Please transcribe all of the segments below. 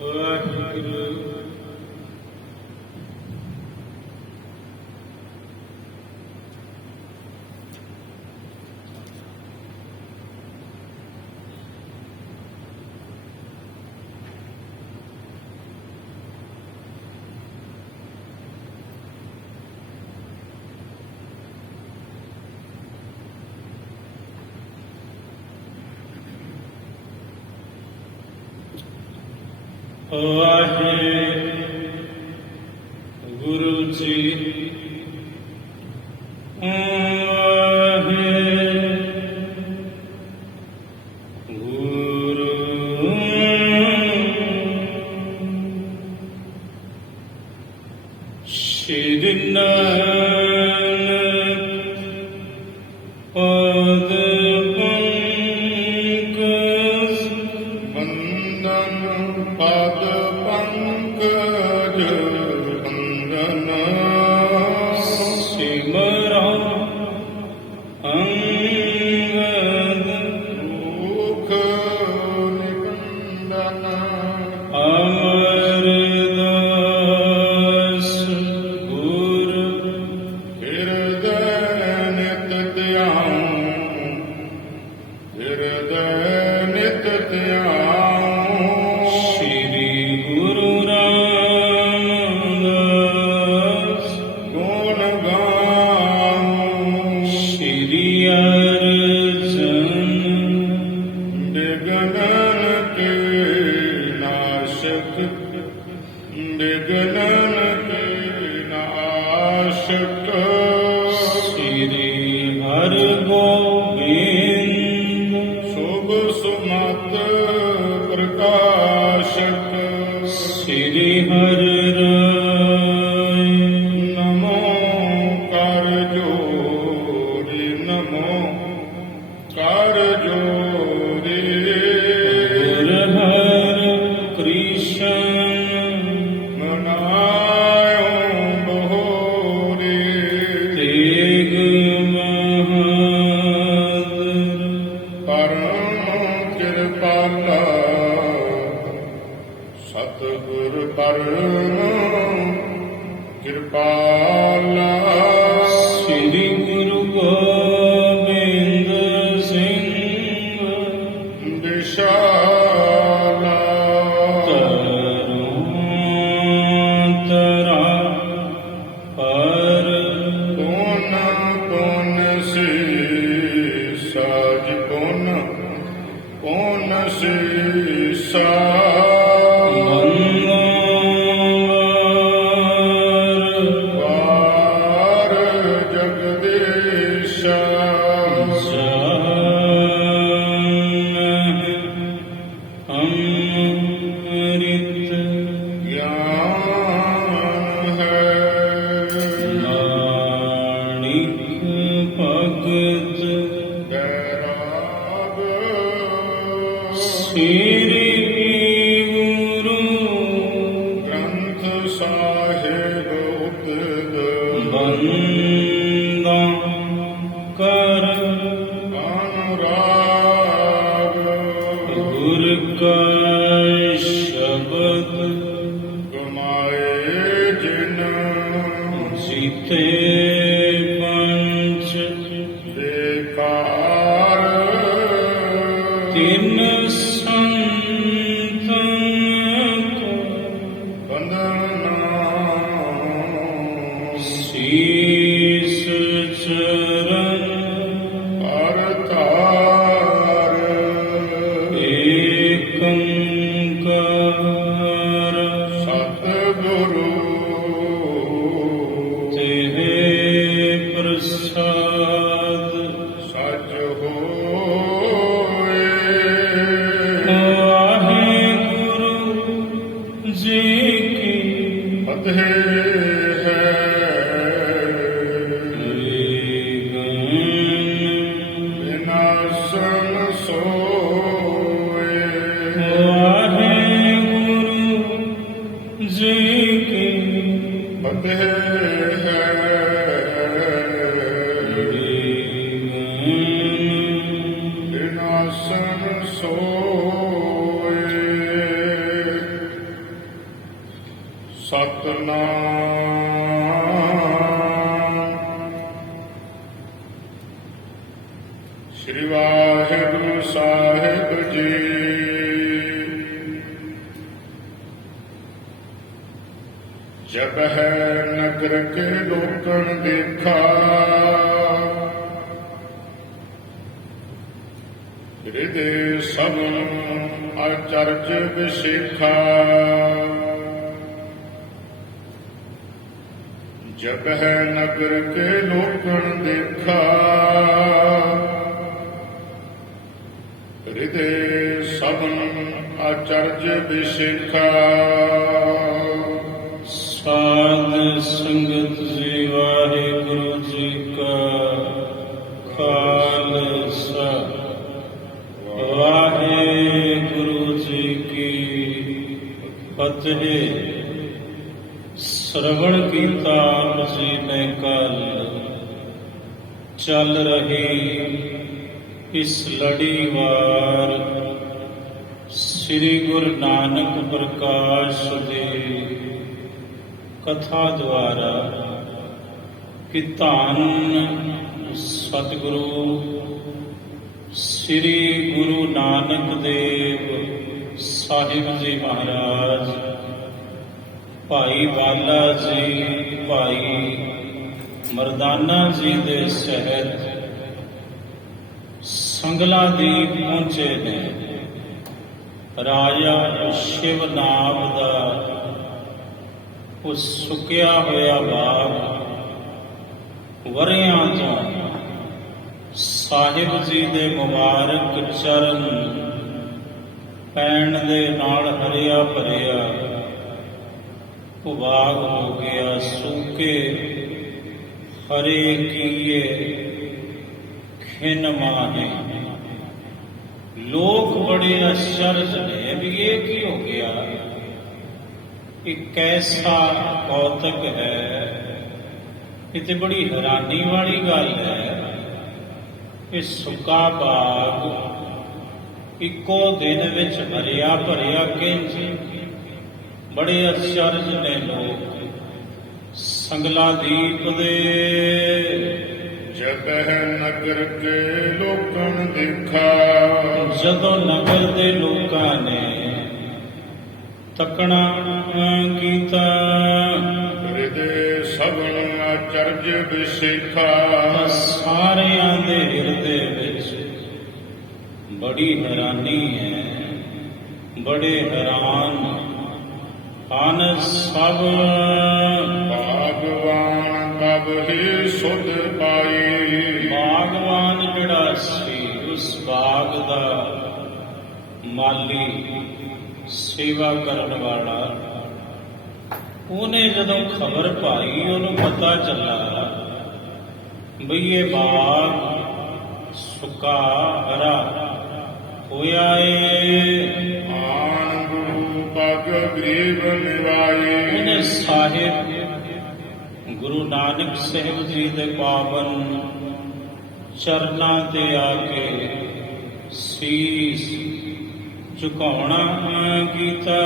ਵਾਹਿਗੁਰੂ। ਵਾਹਿਗੁਰੂ ਜੀ। ਵਾਹਿਗੁਰੂ। ਸ਼੍ਰੀ ਨਾਨਕ ਪਦ ਪੰਕਜ ਬੰਦਨ ਪਦ ਪੰਕਜ ਬੰਦਨ ਸਿਮਰਾ ਅੰਗਦ ਰੂਖ ਨਿਕੰਦਨ ਅਮਰਦਾਸ ਗੁਰ ਹਿਰਦੈ ਨਿਤ ਧਿਆਨ ਹਿਰਦੈ ਨਿਤ ਧਿਆਨ ਸ੍ਰੀ ਗੁਰੂ ਰਾਮਦਾਸ ਗੁਣ ਗਾਉ ਸ੍ਰੀ ਅਰਜਨ ਬਿਗਨਨ ਕੇ ਨਾਸ਼ਕ ਬਿਗਨਨ ਕੇ ਨਾਸ਼ਕ ਸ੍ਰੀ ਹਰਿਗੋਬਿੰਦ ਸ਼ੁਭ ਸੁਮਤ ਪ੍ਰਕਾਸ਼ਕ ਸ੍ਰੀ ਹਰਿ ਰਾਇ ਨਮੋ ਕਰ ਜੋਰੀ ਨਮੋ ਕਰ ਜੋਰੀ ਗੁਰ ਹਰਿ ਕ੍ਰਿਸ਼ਨ ਮਨਾਇਓ ਬਹੋਰੀ ਤੇਗ ਬਹਾਦਰ ਪਰਮ ਕਿਰਪਾਲਾ ਸਤਿਗੁਰ ਪਰਮ ਕਿਰਪਾਲਾ ਸ੍ਰੀ ਗੁਰੂ ਗੋਬਿੰਦ ਸਿੰਘ ਦਿਸ਼ਾਲਾ ਤਰੋਂ ਤਰਾ ਪਰ ਪੁਨ ਪੁਨ ਸੀ ਸਾਜ ਪੁਨ ਪੁਨ ਸੀ ਵਾਰ ਜਗਦੀਸ਼ ਅੰਮ੍ਰਿਤ ਗਿਆਨ ਹੈ ਨਾਨਕ ਭਗਤ ਬੈਰਾਗ ਸ੍ਰੀ ਗੁਰੂ ਗ੍ਰੰਥ ਸਾਹਿਬ ਉਪਦ ਬੰਦਾ ਕਰ ਅਨੁਰਾਗ ਗੁਰ ਕਾ ਸ਼ਬਦ ਗਮਾਏ ਜਿਨ ਜੀਤੇ ਪੰਚ ਬੇਕਾਰ ਤਿਨ ਸੰਤਨ ਕੋ ਬੰਦਨਾ ਸੀਸ ਚਰਨ ਅਰਤਾਰ ਏਕੰਕਾਰ ਸਤਿਗੁਰੂ ਤੇਰੇ ਪ੍ਰਸਾਦ ਸਚ ਹੋਏ ਵਾਹਿਗੁਰੂ ਸਾਹਿਬ ਜੀ। ਜਬ ਹੈ ਨਗਰ ਕੇ ਲੋਕਨ ਦੇਖਾ, ਹਿਰਦੇ ਸਭਨ ਅਚਰਜ ਵਿਸ਼ੇਖਾ। जब है नगर के लोकन देखा, हृदय सबन आचर्ज विशेखा। साध संगत जी वाहिगुरु जी का खालसा, वाहिगुरु जी की फतेह। श्रवण कीता आप जी ने कल, चल रही इस लड़ीवार श्री गुरु नानक प्रकाश जी कथा द्वारा कि धन सतगुरु श्री गुरु नानक देव साहिब जी महाराज, भाई बाला जी, भाई मरदाना जी दे सहित संगलादीप पहुंचे ने। राजा शिवनाभ दा उस सुकिया होया बाग वरियां तो साहिब जी दे मुबारक चरण पैण दे नाल हरिया भरिया उबाग हो गया। सूखे हरे कीए खिन माहे। लोग बड़े आश्चर्य ने भी ये की हो गया, कि कैसा कौतक है। ये तो बड़ी हैरानी वाली गल है। ये सुका बाग इको दिन विच हरिया भरिया किंज। बड़े आश्चर्य ने लोग। संगलादीप दे जब है नगर के लोकन देखा, जदों नगर दे लोकां ने तकना कीता, हृदय सबन आचर्ज विशेखा। सारियां दे हिरदे विच बड़ी हैरानी है, बड़े हैरान ਹਨ ਸਭ। ਬਾਗਵਾਨ ਤਬ ਹੀ ਸੁਧ ਪਾਈ। ਬਾਗਵਾਨ ਜਿਹੜਾ ਸੀ, ਉਸ ਬਾਗ ਦਾ ਮਾਲੀ, ਸੇਵਾ ਕਰਨ ਵਾਲਾ, ਉਹਨੇ ਜਦੋਂ ਖਬਰ ਪਾਈ, ਉਹਨੂੰ ਪਤਾ ਚੱਲਾ ਬਈ ਇਹ ਬਾਗ ਸੁੱਕਾ ਹਰਾ ਹੋਇਆ ਏ। ਪਗ ਗਰੀਬ ਨਿਵਾਈ। ਉਹਨੇ ਸਾਹਿਬ ਗੁਰੂ ਨਾਨਕ ਸਾਹਿਬ ਜੀ ਦੇ ਪਾਵਨ ਚਰਨਾਂ ਤੇ ਆ ਕੇ ਸੀਸ ਝੁਕਾਉਣਾ ਕੀਤਾ।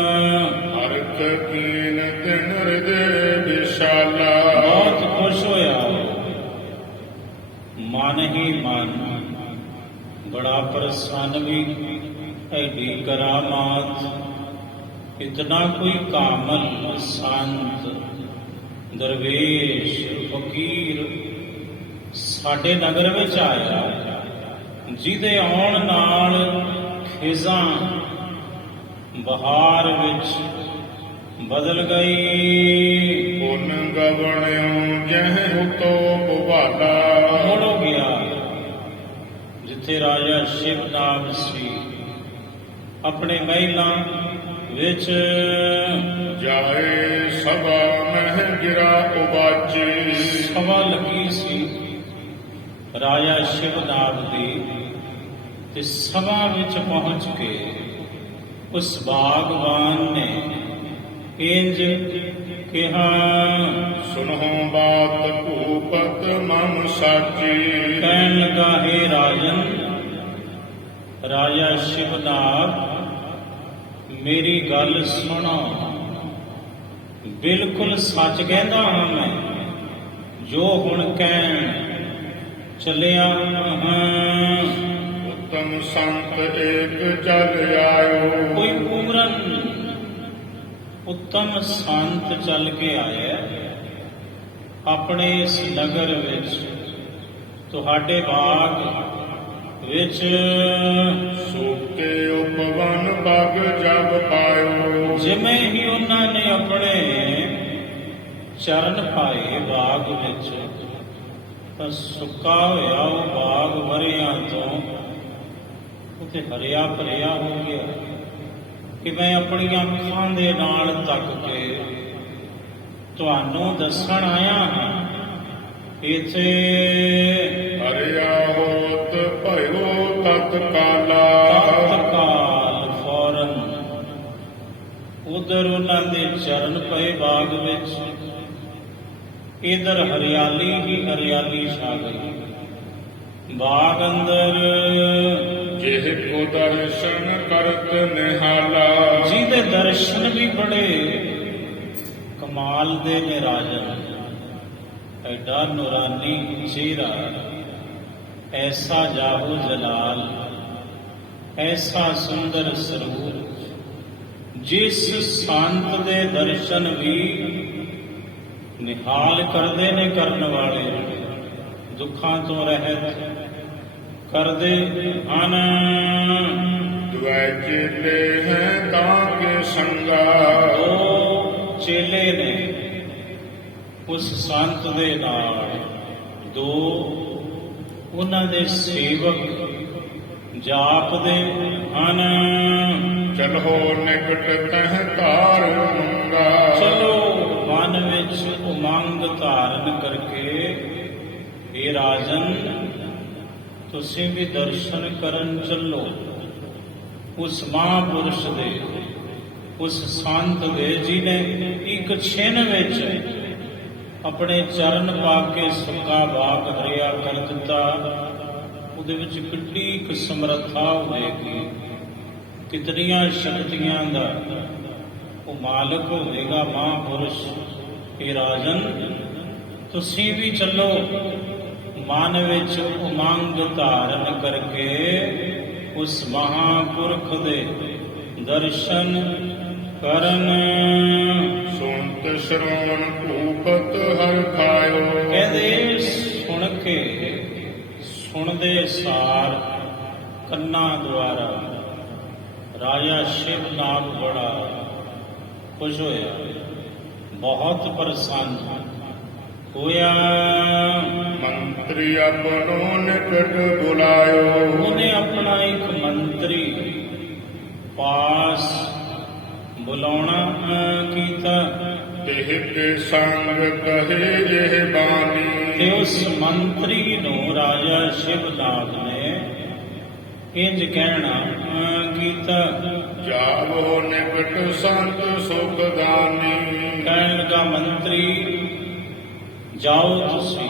ਹਰਖ ਕੀਨ ਤਿਨ ਹਿਰਦੇ ਵਿਸ਼ਾਲਾ। ਬਹੁਤ ਖੁਸ਼ ਹੋਇਆ, ਮਨ ਹੀ ਮਨ ਬੜਾ ਪ੍ਰਸੰਨ ਵੀ। ਐਡੀ ਕਰਾਮਾਤ, इतना कोई कामल संत दरवेश फकीर साडे नगर विच आया, जिहदे आउण नाल खिज़ां बहार विच बदल गई। पुन गवणियों जह उतो पुभाला। मुड़ हो गया जिथे राजा शिवनाभ सी, अपने महिलां विच जाए सभा मह गिरा उबाची। सभा लगी सी राजा शिवनाभ दी, ते सभा विच पहुंच के उस बागवान ने इंज कहा, सुनो बात भूपत मम साची। कहन लगा, हे राजन, राजा शिवनाभ मेरी गल सुनो। बिल्कुल सच कहता हाँ मैं, जो हुण कहण चलिया हाँ। ਤਮ ਸੰਤ ਏਕ ਚਲ ਆਇਓ। ਕੋਈ ਪੂਰਨ ਉੱਤਮ ਸੰਤ ਚੱਲ ਕੇ ਆਇਆ ਆਪਣੇ ਇਸ ਨਗਰ ਵਿੱਚ, ਤੁਹਾਡੇ ਬਾਗ ਵਿੱਚ। ਸੋਕੇ ਉਪਵਨ ਬਗ ਜਬ ਪਾਇਓ। ਜਿਵੇਂ ਹੀ ਉਹਨਾਂ ਨੇ ਆਪਣੇ ਚਰਨ ਪਾਏ ਬਾਗ ਵਿੱਚ, ਤਾਂ ਸੁੱਕਾ ਹੋਇਆ ਉਹ ਬਾਗ ਵਰ੍ਹਿਆਂ ਤੋਂ ਉੱਥੇ ਹਰਿਆ ਭਰਿਆ ਹੋ ਗਿਆ ਕਿ ਮੈਂ ਆਪਣੀਆਂ ਅੱਖਾਂ ਦੇ ਨਾਲ ਤੱਕ ਕੇ ਤੁਹਾਨੂੰ ਦੱਸਣ ਆਇਆ ਹਾਂ। ਇੱਥੇ ਹਰਿਆ ਹੋਤ ਭਇਓ ਤਤਕਾਲਾ। ਤਤਕਾਲ ਫੌਰਨ ਉਧਰ ਉਹਨਾਂ ਦੇ ਚਰਨ ਪਏ ਬਾਗ ਵਿੱਚ, ਇਧਰ ਹਰਿਆਲੀ ਹੀ ਹਰਿਆਲੀ ਛਾ ਗਈ ਬਾਗ ਅੰਦਰ। ਜਿਹ ਕੋ ਦਰਸ਼ਨ ਕਰਤ ਨਿਹਾਲਾ। ਜਿਹਦੇ ਦਰਸ਼ਨ ਵੀ ਬੜੇ ਕਮਾਲ ਦੇ ਨੇ ਰਾਜਨ, ਐਡਾ ਨੂਰਾਨੀ ਚਿਹਰਾ, ਐਸਾ ਜਾਹੋ ਜਲਾਲ, ਐਸਾ ਸੁੰਦਰ ਸਰੂਪ। ਜਿਸ ਸੰਤ ਦੇ ਦਰਸ਼ਨ ਵੀ ਨਿਹਾਲ ਕਰਦੇ ਨੇ ਕਰਨ ਵਾਲੇ, ਦੁੱਖਾਂ ਤੋਂ ਰਹਿਤ ਕਰਦੇ ਹਨ। ਦੁਐ ਚੇਲੇ ਹੈ ਤਾਂ ਕੇ ਸੰਗਾ। ਦੋ ਚੇਲੇ ਨੇ ਉਸ ਸੰਤ ਦੇ ਨਾਲ, ਦੋ ਉਹਨਾਂ ਦੇ ਸੇਵਕ ਜਾਪਦੇ ਹਨ। ਚਲੋ ਨਿਕਟ ਤਹ ਧਾਰ ਮੰਗਾ। ਚਲੋ ਮਨ ਵਿੱਚ ਉਮੰਗ ਧਾਰਨ ਕਰਕੇ, ਇਹ ਰਾਜਨ ਤੁਸੀਂ ਵੀ ਦਰਸ਼ਨ ਕਰਨ ਚੱਲੋ ਉਸ ਮਹਾਂਪੁਰਸ਼ ਦੇ, ਉਸ ਸੰਤ ਦੇ ਜਿਹਨੇ ਇੱਕ ਛਿਨ ਵਿੱਚ ਆਪਣੇ ਚਰਨ ਪਾ ਕੇ ਸੁੱਕਾ ਬਾਗ ਹਰਿਆ ਕਰ ਦਿੱਤਾ। ਉਹਦੇ ਵਿੱਚ ਕਿੰਨੀ ਕੁ ਸਮਰੱਥਾ ਹੋਵੇਗੀ, ਕਿਤਨੀਆਂ ਸ਼ਕਤੀਆਂ ਦਾ ਉਹ ਮਾਲਕ ਹੋਵੇਗਾ ਮਹਾਂਪੁਰਸ਼। ਇਹ ਰਾਜਨ ਤੁਸੀਂ ਵੀ ਚੱਲੋ ਮਨ ਵਿੱਚ ਉਮੰਗ ਧਾਰਨ ਕਰਕੇ ਉਸ ਮਹਾਂਪੁਰਖ ਦੇ ਦਰਸ਼ਨ ਕਰਨ। ਸੁਣਤ ਸ਼ਰਵਣ ਭੂਪਤ ਹਰ ਖਾਇਓ। ਕਹਿੰਦੇ ਸੁਣ ਕੇ, ਸੁਣਦੇ ਸਾਰ ਕੰਨਾਂ ਦੁਆਰਾ ਰਾਜਾ ਸ਼ਿਵਨਾਗ ਬੜਾ ਖੁਸ਼ ਹੋਇਆ, ਬਹੁਤ ਪ੍ਰਸੰਨ ਹੋਇਆ। ਮੰਤਰੀ ਆਪਣੋ ਨਿਕਟ ਬੁਲਾਇਓ। ਉਹਨੇ ਆਪਣਾ ਇੱਕ ਮੰਤਰੀ ਪਾਸ ਬੁਲਾਉਣਾ ਕੀਤਾ। ਤਿਹ ਕੇ ਸੰਗ ਕਹੇ ਇਹ ਬਾਣੀ। ਤੇ ਉਸ ਮੰਤਰੀ ਨੂੰ ਰਾਜਾ ਸ਼ਿਵਨਾਗ ਨੇ ਇੰਜ ਕਹਿਣਾ ਕੀਤਾ। ਜਾਵੋ ਨਿਕਟ ਸੰਤ ਸੁਖ ਦਾਨੀ। ਕਹਿਣ ਲੱਗਾ ਮੰਤਰੀ, ਜਾਓ ਤੁਸੀਂ,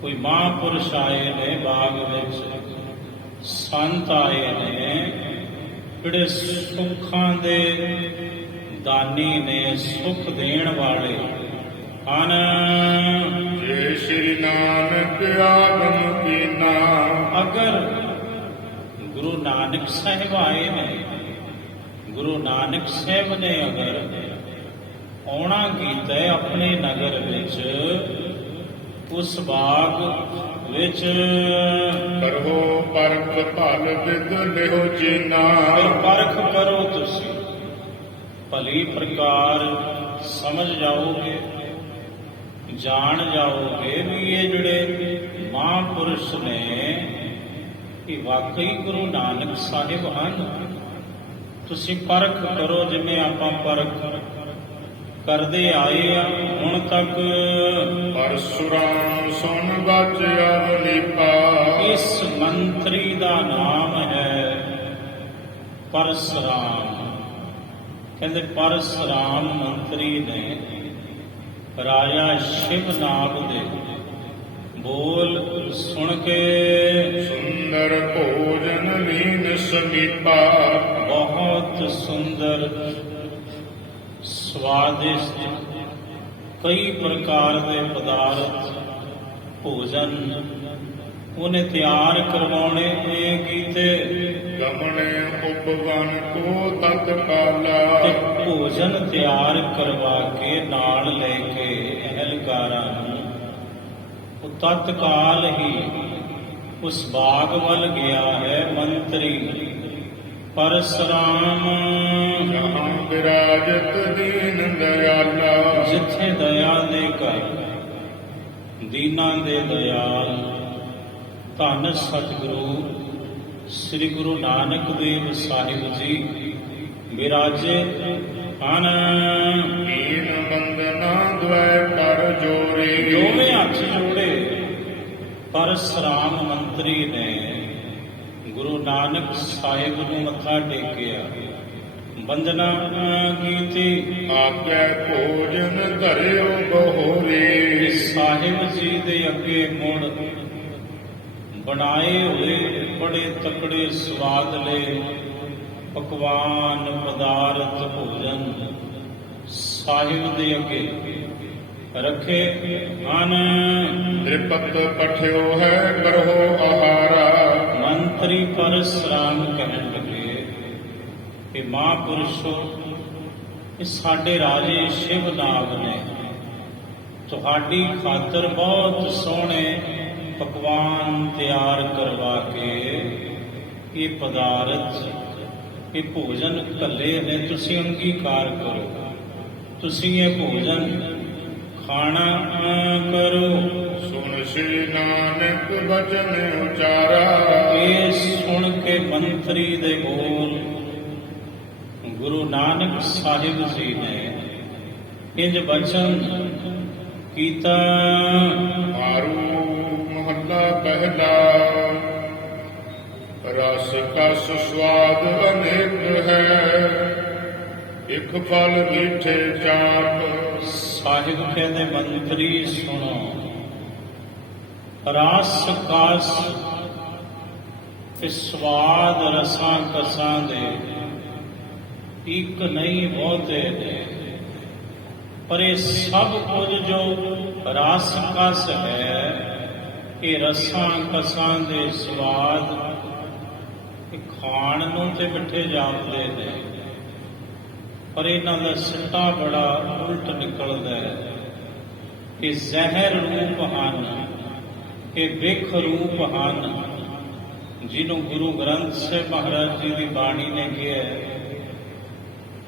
ਕੋਈ ਮਹਾਂਪੁਰਸ਼ ਆਏ ਨੇ ਬਾਗ ਵਿੱਚ, ਸੰਤ ਆਏ ਨੇ ਜਿਹੜੇ ਸੁੱਖਾਂ ਦੇ ਦਾਨੀ ਨੇ, ਸੁੱਖ ਦੇਣ ਵਾਲੇ ਹਨ। ਜੇ ਸ਼੍ਰੀ ਨਾਨਕ ਆਗਮ ਕੀਨਾ। ਅਗਰ ਗੁਰੂ ਨਾਨਕ ਸਾਹਿਬ ਆਏ ਨੇ, ਗੁਰੂ ਨਾਨਕ ਸਾਹਿਬ ਨੇ ਅਗਰ ਆਉਣਾ ਕੀਤਾ ਆਪਣੇ ਨਗਰ ਵਿੱਚ, ਉਸ ਬਾਗ ਵਿੱਚ, ਕਰੋ ਪਰਖ ਭਲ ਵਿਦ ਲਿਓ ਜੀਨਾ। ਫਿਰ ਪਰਖ ਕਰੋ ਤੁਸੀਂ, ਭਲੀ ਪ੍ਰਕਾਰ ਸਮਝ ਜਾਓਗੇ, ਜਾਣ ਜਾਓਗੇ ਵੀ ਇਹ ਜਿਹੜੇ ਮਹਾਂਪੁਰਸ਼ ਨੇ ਇਹ ਵਾਕਈ ਗੁਰੂ ਨਾਨਕ ਸਾਹਿਬ ਹਨ। ਤੁਸੀਂ ਪਰਖ ਕਰੋ ਜਿਵੇਂ ਆਪਾਂ ਪਰਖ ਕਰਦੇ ਆਏ ਆ ਹੁਣ ਤੱਕ। ਪਰਸ਼ੁਰਾਮ ਸੁਣ ਬਚ ਅਵਨੀਪਾ। ਇਸ ਮੰਤਰੀ ਦਾ ਨਾਮ ਹੈ ਪਰਸ਼ੁਰਾਮ। ਕਹਿੰਦੇ ਪਰਸ਼ੁਰਾਮ ਮੰਤਰੀ ਨੇ ਰਾਜਾ ਸ਼ਿਵਨਾਗ ਦੇ ਬੋਲ ਸੁਣ ਕੇ ਸੁੰਦਰ ਭੋਜਨ ਲੀਨ ਸਮੀਪਾ। ਬਹੁਤ ਸੁੰਦਰ ਸਵਾਦਿਸ਼ਟ ਕਈ ਪ੍ਰਕਾਰ ਦੇ ਪਦਾਰਥ ਭੋਜਨ ਉਹਨੇ ਤਿਆਰ ਕਰਵਾਉਣੇ ਇਹ ਕੀਤੇ ਗਮਣੇ ਉਪਵਨ ਕੋ ਤਤ ਕਾਲਾ ਤੇ ਭੋਜਨ ਤਿਆਰ ਕਰਵਾ ਕੇ ਨਾਲ ਲੈ ਕੇ ਅਹਿਲਕਾਰਾਂ ਨੂੰ ਉਹ ਤਤਕਾਲ ਹੀ ਉਸ ਬਾਗ ਵੱਲ ਗਿਆ ਹੈ ਮੰਤਰੀ ਪਰਸਰਾਮ ਜਹਾਂ ਵਿਰਾਜਤ ਦੀਨ ਦਇਆਲਾ ਜਿੱਥੇ ਦਇਆ ਦੇ ਘਰ ਦੀਨਾਂ ਦੇ ਦਇਆਲ ਧੰਨ ਸਤਿਗੁਰੂ ਸ੍ਰੀ ਗੁਰੂ ਨਾਨਕ ਦੇਵ ਸਾਹਿਬ ਜੀ ਵਿਰਾਜੇ ਹਨ। ਦੀਨ ਬੰਦਨਾ ਦੁਐ ਕਰ ਜੋਰੀ ਦੋਵੇਂ ਹੱਥ ਜੋੜੇ ਪਰਸਰਾਮ ਮੰਤਰੀ ਨੇ ਗੁਰੂ ਨਾਨਕ ਸਾਹਿਬ ਨੂੰ ਮੱਥਾ ਟੇਕਿਆ ਬੰਦਨਾ ਕੀਤੀ ਆਗੇ ਭੋਜਨ ਧਰਿਓ ਬਹੋਰੀ ਸਾਹਿਬ ਜੀ ਦੇ ਅੱਗੇ ਮੁੜ ਬਣਾਏ ਹੋਏ ਬੜੇ ਤਕੜੇ ਸਵਾਦਲੇ ਪਕਵਾਨ ਪਦਾਰਥ ਭੋਜਨ ਸਾਹਿਬ ਦੇ ਅੱਗੇ ਰੱਖੇ ਹਨ। ਤ੍ਰਿਪਤ ਪਠਿਓ ਹੈ ਕਰੋ ਆਹਾਰਾ ਮੰਤਰੀ ਪਰਸਰਾਮ ਕਹਿਣ ਲੱਗੇ ਕਿ ਮਹਾਂਪੁਰਸ਼ੋ ਇਹ ਸਾਡੇ ਰਾਜੇ ਸ਼ਿਵ ਨਾਗ ਨੇ ਤੁਹਾਡੀ ਖਾਤਰ ਬਹੁਤ ਸੋਹਣੇ ਪਕਵਾਨ ਤਿਆਰ ਕਰਵਾ ਕੇ ਇਹ ਪਦਾਰਥ ਇਹ ਭੋਜਨ ਘੱਲੇ ਨੇ ਤੁਸੀਂ ਅੰਗੀਕਾਰ ਕਰੋ ਤੁਸੀਂ ਇਹ ਭੋਜਨ ਖਾਣਾ ਕਰੋ। ਸੁਣ ਸ੍ਰੀ ਨਾਨਕ ਬਚਨ ਉਚਾਰਾ ਇਹ ਸੁਣ ਕੇ ਮੰਤਰੀ ਦੇ ਬੋਲ ਗੁਰੂ ਨਾਨਕ ਸਾਹਿਬ ਜੀ ਨੇ ਇੰਜ ਬਚਨ ਕੀਤਾ ਮਾਰੂ ਮਹੱਲਾ ਪਹਿਲਾ ਰਸ ਕਸ ਸਵਾਦ ਅਨੇਕ ਹੈ ਇੱਕ ਫਲ ਮੀਠੇ ਚਾਟ ਸਾਹਿਬ ਕਹਿੰਦੇ ਮੰਤਰੀ ਸੁਣੋ ਰਸ ਕਸ ਤੇ ਸਵਾਦ ਰਸਾਂ ਕਸਾਂ ਦੇ ਇੱਕ ਨਹੀਂ ਬਹੁਤੇ ਨੇ ਪਰ ਇਹ ਸਭ ਕੁਝ ਜੋ ਰਸ ਕਸ ਹੈ ਇਹ ਰਸਾਂ ਕਸਾਂ ਦੇ ਸਵਾਦ ਇਹ ਖਾਣ ਨੂੰ ਤੇ ਮਿੱਠੇ ਜਾਪਦੇ ਨੇ ਪਰ ਇਹਨਾਂ ਦਾ ਸਿੱਟਾ ਬੜਾ ਉਲਟ ਨਿਕਲਦਾ ਹੈ ਇਹ ਜ਼ਹਿਰ ਰੂਪ ਹਨ ਇਹ ਵਿਖ ਰੂਪ ਹਨ ਜਿਹਨੂੰ ਗੁਰੂ ਗ੍ਰੰਥ ਸਾਹਿਬ ਮਹਾਰਾਜ ਜੀ ਦੀ ਬਾਣੀ ਨੇ ਕਿਹਾ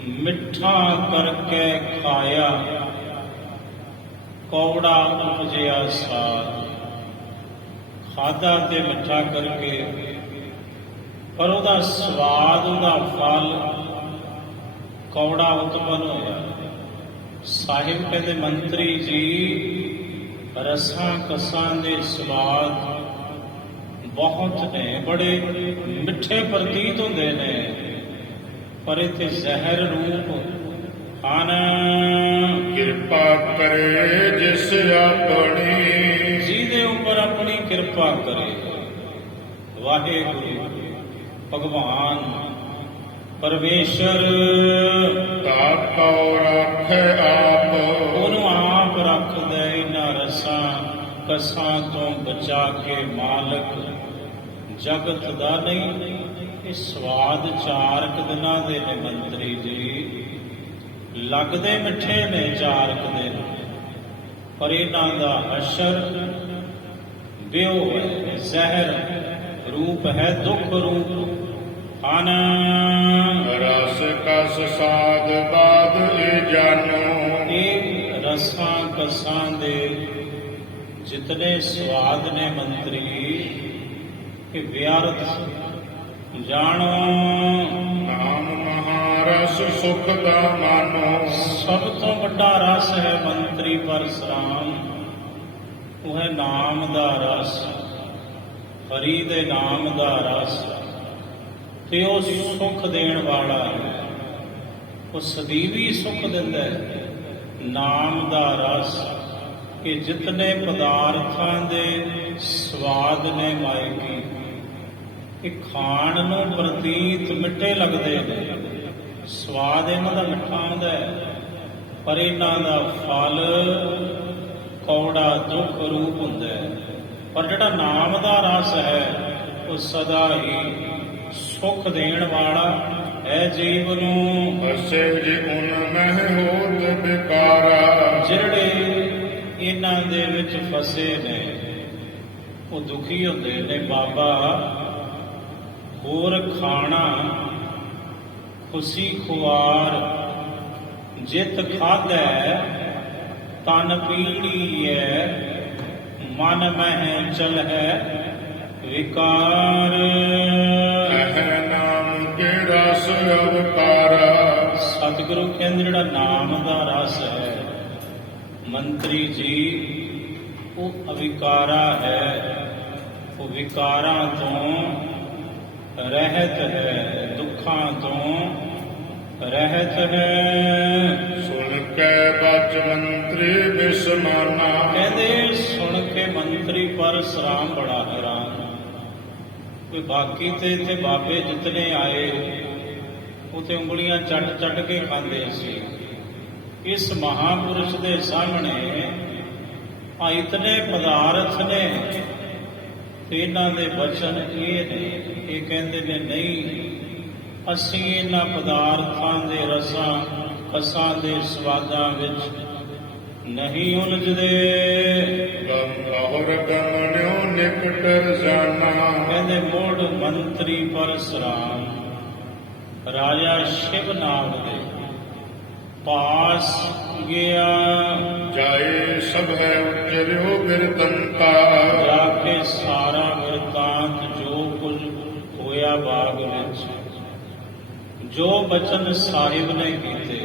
ਮਿੱਠਾ ਕਰਕੇ ਖਾਇਆ ਕੌੜਾ ਉਪਜਿਆ ਸਾਰ ਖਾਧਾ ਤੇ ਮਿੱਠਾ ਕਰਕੇ ਪਰ ਉਹਦਾ ਸਵਾਦ ਉਹਦਾ ਫਲ ਕੌੜਾ ਉਤਪਨ ਹੋਇਆ। ਸਾਹਿਬ ਕਹਿੰਦੇ ਮੰਤਰੀ ਜੀ ਰਸਾਂ ਕਸਾਂ ਦੇ ਸਵਾਦ ਬਹੁਤ ਨੇ ਬੜੇ ਮਿੱਠੇ ਪ੍ਰਤੀਤ ਹੁੰਦੇ ਨੇ ਪਰ ਇੱਥੇ ਜ਼ਹਿਰ ਰੂਪ ਹਨ। ਕਿਰਪਾ ਕਰੇ ਜਿਸ ਆਪਣੀ ਜਿਹਦੇ ਉੱਪਰ ਆਪਣੀ ਕਿਰਪਾ ਕਰੇ ਵਾਹਿਗੁਰੂ ਭਗਵਾਨ ਪਰਮੇਸ਼ਰ ਤਾਕਾ ਰੱਖੇ ਆਪ ਉਹਨੂੰ ਆਪ ਰੱਖਦਾ ਇਹਨਾਂ ਰਸਾਂ ਕਸਾਂ ਤੋਂ ਬਚਾ ਕੇ ਮਾਲਕ ਜਗਤ ਦਾ ਨਹੀਂ ਇਹ ਸਵਾਦ ਚਾਰਕ ਦਿਨਾਂ ਦੇ ਨੇ ਮੰਤਰੀ ਜੀ ਲੱਗਦੇ ਮਿੱਠੇ ਨੇ ਚਾਰਕ ਦੇ ਪਰ ਇਹਨਾਂ ਦਾ ਅਸ਼ਰ ਬਿਓ ਹੈ ਜ਼ਹਿਰ ਰੂਪ ਹੈ ਦੁੱਖ ਰੂਪ ਹਨ। ਰਸ ਕਸ ਸਾਧ ਬਾਦ ਇਹ ਜਾਨੋ ਇਹ ਰਸਾਂ ਕਸਾਂ ਦੇ ਜਿਤਨੇ ਸਵਾਦ ਨੇ ਮੰਤਰੀ ਕਿ ਵਿਅਰਥ ਜਾਣੋ ਨਾਮ ਮਹਾਰਸ ਸੁਖ ਦਾ ਮਾਨੋ ਸਭ ਤੋਂ ਵੱਡਾ ਰਸ ਹੈ ਮੰਤਰੀ ਪਰਸਰਾਮ ਉਹ ਹੈ ਨਾਮ ਦਾ ਰਸ ਹਰੀ ਦੇ ਨਾਮ ਦਾ ਰਸ ਤੇ ਉਹ ਸੁਖ ਦੇਣ ਵਾਲਾ ਹੈ ਉਹ ਸਦੀਵੀ ਸੁਖ ਦਿੰਦਾ ਹੈ ਨਾਮ ਦਾ ਰਸ ਕਿ ਜਿਤਨੇ ਪਦਾਰਥਾਂ ਦੇ ਸਵਾਦ ਨੇ ਮਾਇਕੀ ਇਹ ਖਾਣ ਨੂੰ ਪ੍ਰਤੀਤ ਮਿੱਠੇ ਲੱਗਦੇ ਨੇ ਸਵਾਦ ਇਹਨਾਂ ਦਾ ਮਿੱਠਾ ਆਉਂਦਾ ਹੈ ਪਰ ਇਹਨਾਂ ਦਾ ਫਲ ਕੌੜਾ ਦੁੱਖ ਰੂਪ ਹੁੰਦਾ ਹੈ ਪਰ ਜਿਹੜਾ ਨਾਮ ਦਾ ਰਸ ਹੈ ਉਹ ਸਦਾ ਹੀ ਸੁਖ ਦੇਣ ਵਾਲਾ ਹੈ ਜੀਵ ਨੂੰ। ਅਸੇ ਜੀ ਉਨ ਮਹਿ ਹੋਤ ਬਿਕਾਰਾ, ਜਿਹੜੇ ਇਹਨਾਂ ਦੇ ਵਿੱਚ ਫਸੇ ਨੇ ਉਹ ਦੁਖੀ ਹੁੰਦੇ ਨੇ। ਬਾਬਾ ਹੋਰ ਖਾਣਾ ਖੁਸ਼ੀ ਖੁਆਰ ਜਿਤ ਖਾਧੈ ਤਨ ਪੀੜੀਐ, ਮਨ ਮਹਿ ਚਲਹਿ ਵਿਕਾਰ। ਹੈ ਨਾਮ ਕੇ ਰਸ ਅਵਤਾਰਾ, ਸਤਿਗੁਰੂ ਕਹਿੰਦੇ ਜਿਹੜਾ ਨਾਮ ਦਾ ਰਸ ਹੈ ਮੰਤਰੀ ਜੀ ਉਹ ਅਵਿਕਾਰਾ ਹੈ, ਉਹ ਵਿਕਾਰਾਂ ਤੋਂ ਰਹਿਤ ਹੈ, ਦੁੱਖਾਂ ਤੋਂ ਰਹਿਤ ਹੈ। ਸੁਣ ਕੇ ਬਚ ਮੰਤਰੀ ਬਿਸਮਾਨਾ, ਕਹਿੰਦੇ ਸੁਣ ਕੇ ਮੰਤਰੀ ਪਰਸਰਾਮ ਬੜਾ ਹੈਰਾਨ। ਕੋਈ ਬਾਕੀ ਤੇ ਇੱਥੇ ਬਾਬੇ ਜਿਤਨੇ ਆਏ ਉਹ ਤੇ ਉਂਗਲੀਆਂ ਚੱਟ ਚੱਟ ਕੇ ਖਾਂਦੇ ਸੀ। ਇਸ ਮਹਾਪੁਰਸ਼ ਦੇ ਸਾਹਮਣੇ ਆ ਇਤਨੇ ਪਦਾਰਥ ਨੇ ਤੇ ਇਹਨਾਂ ਦੇ ਬਚਨ ਇਹ ਨੇ, ਇਹ ਕਹਿੰਦੇ ਨੇ ਨਹੀਂ ਅਸੀਂ ਇਹਨਾਂ ਪਦਾਰਥਾਂ ਦੇ ਰਸਾਂ ਕਸਾਂ ਦੇ ਸਵਾਦਾਂ ਵਿੱਚ ਨਹੀਂ ਉਲਝਦੇ। ਗੰਗੌਰ ਗਮਨਿਓ ਨਿਕਟਰ ਜਾਨਾ, ਕਹਿੰਦੇ ਮੋੜ ਮੰਤਰੀ ਪਰਸਰਾਮ ਰਾਜਾ ਸ਼ਿਵ ਨਾਮ ਦੇ ਪਾਸ ਗਿਆ। ਜਾਏ ਸਭ ਹੈ ਉਚਰਿਓ ਬਿਰਤੰਤਾ, ਜਾ ਕੇ ਸਾਰਾ ਵਰਤਾਂਤ ਜੋ ਕੁਝ ਹੋਇਆ ਬਾਗ ਵਿੱਚ, ਜੋ ਬਚਨ ਸਾਹਿਬ ਨੇ ਕੀਤੇ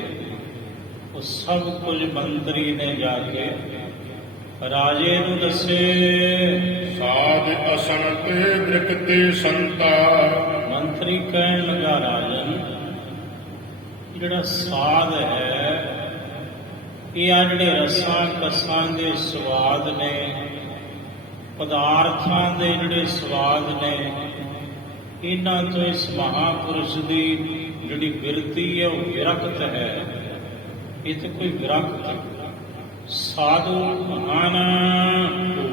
ਉਹ ਸਭ ਕੁਝ ਮੰਤਰੀ ਨੇ ਜਾ ਕੇ ਰਾਜੇ ਨੂੰ ਦੱਸੇ। ਸਾਧ ਅਸਨ ਤੇ ਵਿਕਤੀ ਸੰਤਾ, ਮੰਤਰੀ ਕਹਿਣ ਲੱਗਾ ਰਾਜਨ ਜਿਹੜਾ ਸਾਧ ਹੈ ਇਹ ਆ ਜਿਹੜੇ ਰਸਾਂ ਕਸਾਂ ਦੇ ਸਵਾਦ ਨੇ, ਪਦਾਰਥਾਂ ਦੇ ਜਿਹੜੇ ਸਵਾਦ ਨੇ, ਇਹਨਾਂ ਤੋਂ ਇਸ ਮਹਾਪੁਰਸ਼ ਦੀ ਜਿਹੜੀ ਬਿਰਤੀ ਹੈ ਉਹ ਵਿਰਕਤ ਹੈ। ਇਹ ਤੇ ਕੋਈ ਵਿਰਕਤ ਸਾਧੂ ਮਹਾਨ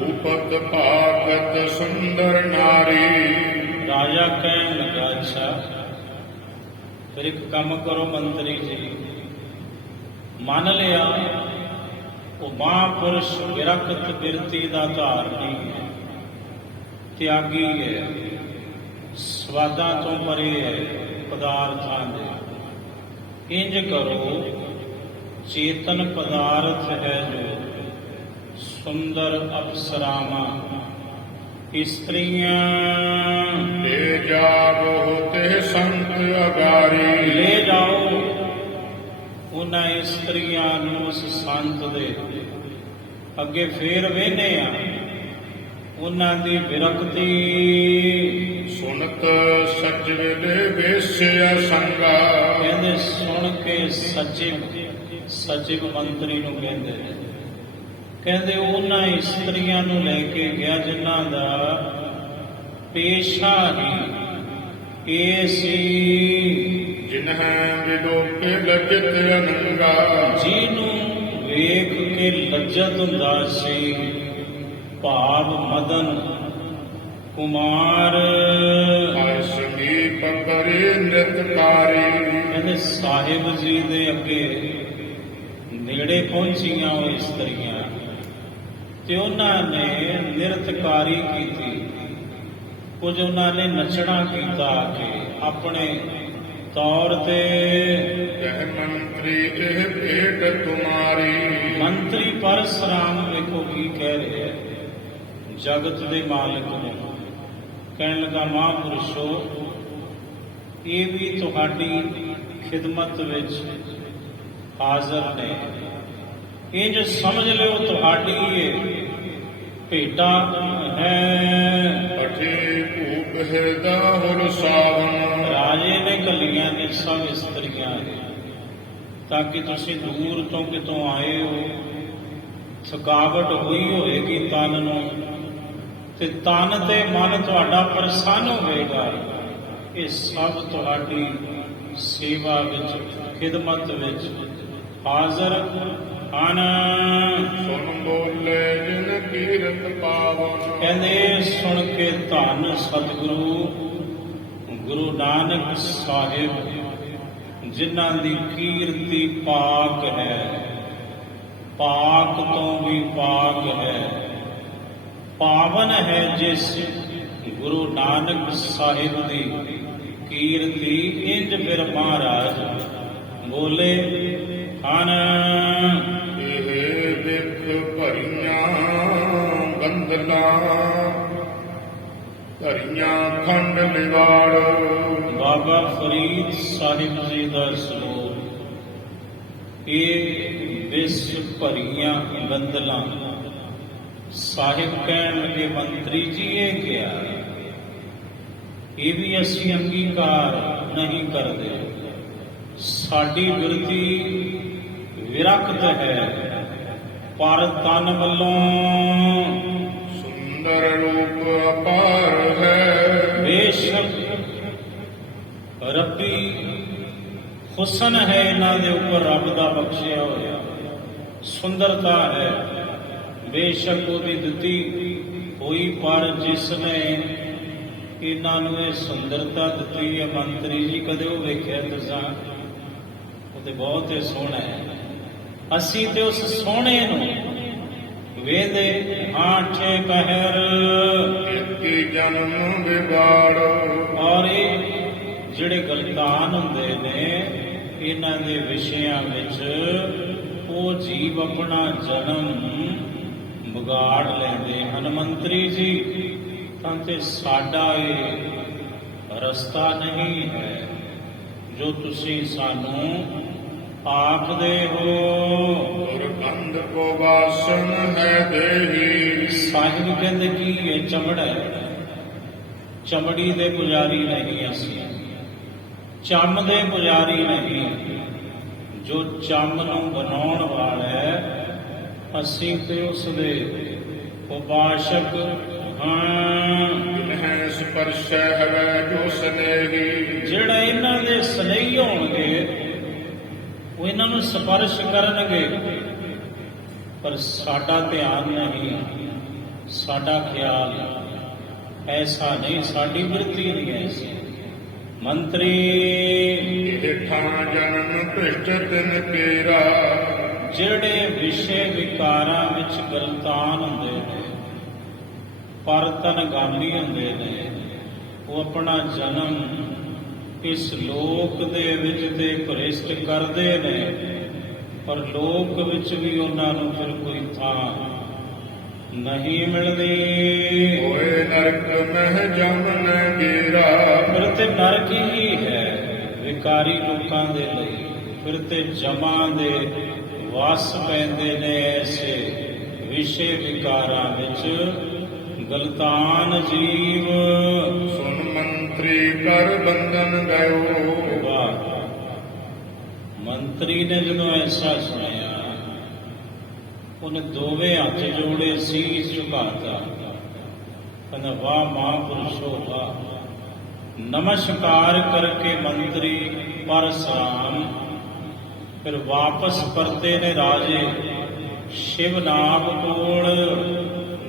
ਭੂਪਤ ਭਾਗਤ ਸੁੰਦਰ ਨਾਰੀ। ਰਾਜਾ ਕਹਿਣ ਲੱਗਾ ਅੱਛਾ ਫਿਰ ਇੱਕ ਕੰਮ ਕਰੋ ਮੰਤਰੀ ਜੀ, ਮੰਨ ਲਿਆ ਉਹ ਮਹਾਂਪੁਰਸ਼ ਵਿਰਕਤ ਬਿਰਤੀ ਦਾ ਧਾਰਨੀ ਹੈ, ਤਿਆਗੀ ਹੈ, ਸਵਾਦਾਂ ਤੋਂ ਪਰੇ ਹੈ ਪਦਾਰਥਾਂ ਦੇ। ਇੰਜ ਕਰੋ ਚੇਤਨ ਪਦਾਰਥ ਹੈ ਜੋ ਸੁੰਦਰ ਅਪਸਰਾਵਾਂ ਇਸਤਰੀਆਂ ਲੈ ਜਾਵੋ ਤੇ ਸੰਤ ਅਗਾਰੀ, ਲੈ ਜਾਓ ਉਹਨਾਂ ਇਸਤਰੀਆਂ ਨੂੰ ਉਸ ਸੰਤ ਦੇ ਅੱਗੇ ਫੇਰ ਵੇਹਨੇ ਆ ਉਹਨਾਂ ਦੀ ਵਿਰਕਤੀ। ਸੁਨਤ ਸਚਿਵ ਵੇਸਿਆ ਸੰਗਾ, ਕਹਿੰਦੇ ਸੁਣ ਕੇ ਸਚਿਵ ਮੰਤਰੀ ਨੂੰ ਕਹਿੰਦੇ ਨੇ, ਕਹਿੰਦੇ ਉਹਨਾਂ ਇਸਤਰੀਆਂ ਨੂੰ ਲੈ ਕੇ ਗਿਆ ਜਿਨ੍ਹਾਂ ਦਾ ਪੇਸ਼ਾ ਹੀ ਇਹ ਸੀ। ਜਿਨਹ ਵਿਲੋਕੇ ਲਜਤ ਅਨੰਗਾ, ਜਿਹਨੂੰ ਵੇਖ ਕੇ ਲੱਜਤ ਹੁੰਦਾ ਸੀ। ਭਾਵ ਮਦਨ ਕੁਮਾਰ ਸਮੀਪ ਕਰੇ ਨਿਤਕਾਰੀ, ਕਹਿੰਦੇ ਸਾਹਿਬ ਜੀ ਦੇ ਅੱਗੇ ਨੇੜੇ ਪਹੁੰਚੀਆਂ ਉਹ ਇਸਤਰੀਆਂ ਤੇ ਉਹਨਾਂ ਨੇ ਨਿਰਤਕਾਰੀ ਕੀਤੀ, ਕੁਝ ਉਹਨਾਂ ਨੇ ਨੱਚਣਾ ਕੀਤਾ ਕਿ ਆਪਣੇ ਤੌਰ ਤੇ। ਕਹਿ ਮੰਤਰੀ ਇਹ ਭੇਟ ਤੁਮਾਰੀ, ਮੰਤਰੀ ਪਰਸਰਾਮ ਵੇਖੋ ਕੀ ਕਹਿ ਰਿਹਾ ਹੈ ਜਗਤ ਦੇ ਮਾਲਕ ਨੂੰ। ਕਹਿਣ ਲੱਗਾ ਮਹਾਂਪੁਰਸ਼ੋ ਇਹ ਵੀ ਤੁਹਾਡੀ ਖਿਦਮਤ ਵਿੱਚ ਹਾਜ਼ਰ ਨੇ, ਇੰਜ ਸਮਝ ਲਿਓ ਤੁਹਾਡੀ ਇਹ ਭੇਟਾ ਹੈ। ਪਠੇ ਭੂਪ ਹਿਰਦਾ ਹੁਰ ਸਾਵਨ, ਰਾਜੇ ਨੇ ਕੱਲੀਆਂ ਨੇ ਸਭ ਇਸਤਰੀਆਂ ਤਾਂ ਕਿ ਤੁਸੀਂ ਦੂਰ ਤੋਂ ਕਿਤੋਂ ਆਏ ਹੋ, ਥਕਾਵਟ ਹੋਈ ਹੋਏਗੀ ਤਨ ਨੂੰ, ਤੇ ਤਨ ਤੇ ਮਨ ਤੁਹਾਡਾ ਪ੍ਰਸੰਨ ਹੋਵੇਗਾ। ਇਹ ਸਭ ਤੁਹਾਡੀ ਸੇਵਾ ਵਿੱਚ ਖਿਦਮਤ ਵਿੱਚ ਹਾਜ਼ਰ ਹਨ। ਸੁਨ ਬੋਲੇ ਜਿਨ ਕੀਰਤ ਪਾਵਨ। ਕਹਿੰਦੇ ਸੁਣ ਕੇ ਧੰਨ ਸਤਿਗੁਰੂ ਗੁਰੂ ਨਾਨਕ ਸਾਹਿਬ ਜਿਨ੍ਹਾਂ ਦੀ ਕੀਰਤੀ ਪਾਕ ਹੈ, ਪਾਕ ਤੋਂ ਵੀ ਪਾਕ ਹੈ, ਪਾਵਨ ਹੈ ਜਿਸ ਗੁਰੂ ਨਾਨਕ ਸਾਹਿਬ ਦੀ ਕੀਰਤੀ। ਇੰਜ ਫਿਰ ਮਹਾਰਾਜ ਬੋਲੇ ਹਨ। ਇਹ ਵਿਖ ਭਰੀਆਂ ਬੰਦਨਾ ਧਰੀਆਂ ਖੰਡ ਲਿਵਾੜ। ਬਾਬਾ ਫਰੀਦ ਸਾਹਿਬ ਜੀ ਦਾ ਸਲੋਕ। ਇਹ ਵਿਸ ਭਰੀਆਂ ਬੰਦਲਾਂ। ਸਾਹਿਬ ਕਹਿਣ ਲੱਗੇ ਮੰਤਰੀ ਜੀ ਇਹ ਕਿਹਾ, ਇਹ ਵੀ ਅਸੀਂ ਅੰਗੀਕਾਰ ਨਹੀਂ ਕਰਦੇ। ਸਾਡੀ ਬਿਰਤੀ ਵਿਰਕਤ ਹੈ, ਪਰ ਤਨ ਵੱਲੋਂ ਸੁੰਦਰ ਰੂਪ ਅਪਾਰ ਹੈ। ਬੇਸ਼ੱਕ ਰੱਬੀ ਹੁਸਨ ਹੈ ਇਹਨਾਂ ਦੇ ਉੱਪਰ, ਰੱਬ ਦਾ ਬਖਸ਼ਿਆ ਹੋਇਆ ਸੁੰਦਰਤਾ ਹੈ, ਬੇਸ਼ੱਕ ਉਹਦੀ ਦਿੱਤੀ ਹੋਈ, ਪਰ ਜਿਸ ਨੇ ਇਹਨਾਂ ਨੂੰ ਇਹ ਸੁੰਦਰਤਾ ਦਿੱਤੀ ਹੈ ਮੰਤਰੀ ਜੀ, ਕਦੇ ਉਹ ਵੇਖਿਆ ਤੁਸੀਂ? ਉਹ ਤੇ ਬਹੁਤ ਹੀ ਸੋਹਣਾ ਹੈ। ਅਸੀਂ ਤੇ ਉਸ ਸੋਹਣੇ ਨੂੰ ਵੇਦੇ ਆਠੇ ਪਹਿਰ ਇਤੀ ਜਨਮ ਵਿਗਾੜ। ਔਰ ਇਹ ਜਿਹੜੇ ਗਲਤਾਨ ਹੁੰਦੇ ਨੇ ਇਹਨਾਂ ਦੇ ਵਿਸ਼ਿਆਂ ਵਿੱਚ ਉਹ ਜੀਵ ਆਪਣਾ ਜਨਮ ਵਿਗਾੜ ਲੈਂਦੇ ਹਨ। ਮੰਤਰੀ ਜੀ ਤਾਂ ਤੇ ਸਾਡਾ ਇਹ ਰਸਤਾ ਨਹੀਂ ਹੈ ਜੋ ਤੁਸੀਂ ਸਾਨੂੰ ਆਖਦੇ ਹੋ। ਦੁਰਗੰਧ ਕੋ ਵਾਸਨ ਹੈ ਦੇਹੀ। ਸਾਹਿਬ ਕਹਿੰਦੇ ਕੀ ਇਹ ਚਮੜਾ ਹੈ, ਚਮੜੀ ਦੇ ਪੁਜਾਰੀ ਨਹੀਂ ਅਸੀਂ, ਚੰਮ ਦੇ ਪੁਜਾਰੀ ਨਹੀਂ। ਜੋ ਚੰਮ ਨੂੰ ਬਣਾਉਣ ਵਾਲਾ ਹੈ ਅਸੀਂ ਤੇ ਉਸ ਦੇ ਉਪਾਸ਼ਕ ਹਾਂ। ਜਿਨਹਿ ਸਪਰਸ਼ ਹੈ ਜੋ ਸਨੇਹੀ। ਜਿਹੜਾ ਇਹਨਾਂ ਦੇ ਸਨੇਹੀ ਹੋਣਗੇ ਉਹ ਇਹਨਾਂ ਨੂੰ ਸਪਰਸ਼ ਕਰਨਗੇ, ਪਰ ਸਾਡਾ ਧਿਆਨ ਨਹੀਂ, ਸਾਡਾ ਖਿਆਲ ਐਸਾ ਨਹੀਂ, ਸਾਡੀ ਬਿਰਤੀ ਨਹੀਂ ਐਸੀ। ਮੰਤਰੀ ਇਠਾਂ ਜਨਮ ਭ੍ਰਿਸ਼ਟ ਤਿਨ ਕੇਰਾ। ਜਿਹੜੇ ਵਿਸ਼ੇ ਵਿਕਾਰਾਂ ਵਿੱਚ ਗਲਤਾਨ ਹੁੰਦੇ ਨੇ, ਪਰਤਨਗਾਮੀ ਹੁੰਦੇ ਨੇ, ਉਹ ਆਪਣਾ ਜਨਮ ਇਸ ਲੋਕ ਦੇ ਵਿੱਚ ਤੇ ਭ੍ਰਿਸ਼ਟ ਕਰਦੇ ਨੇ, ਪਰ ਲੋਕ ਵਿੱਚ ਵੀ ਉਹਨਾਂ ਨੂੰ ਫਿਰ ਕੋਈ ਥਾਂ ਨਹੀਂ ਮਿਲਦੀ। ਹੋਏ ਨਰਕ ਮਹਿ ਜਮਨ ਗੀਰਾ। ਫਿਰ ਤੇ ਨਰਕ ਹੀ ਹੈ ਵਿਕਾਰੀ ਲੋਕਾਂ ਦੇ ਲਈ, ਫਿਰ ਤੇ ਜਮਾਂ ਦੇ ਵਸ ਪੈਂਦੇ ਨੇ ਐਸੇ ਵਿਸ਼ੇ ਵਿਕਾਰਾਂ ਵਿੱਚ ਗਲਤਾਨ ਜੀਵ। ਸੁਨ ਮੰਤਰੀ ਕਰ ਬੰਧਨ ਗਇਓ। ਵਾਹ! ਮੰਤਰੀ ਨੇ ਜਦੋਂ ਐਸਾ ਸੁਣਿਆ ਉਹਨੇ ਦੋਵੇਂ ਹੱਥ ਜੋੜੇ, ਸੀਸ ਝੁਕਾਤਾ, ਕਹਿੰਦਾ ਵਾਹ ਮਹਾਂਪੁਰਸ਼ੋ ਵਾਹ। ਨਮਸਕਾਰ ਕਰਕੇ ਮੰਤਰੀ ਪਰਸਰਾਮ ਫਿਰ ਵਾਪਸ ਪਰਤੇ ਨੇ ਰਾਜੇ ਸ਼ਿਵਨਾਭ ਕੋਲ।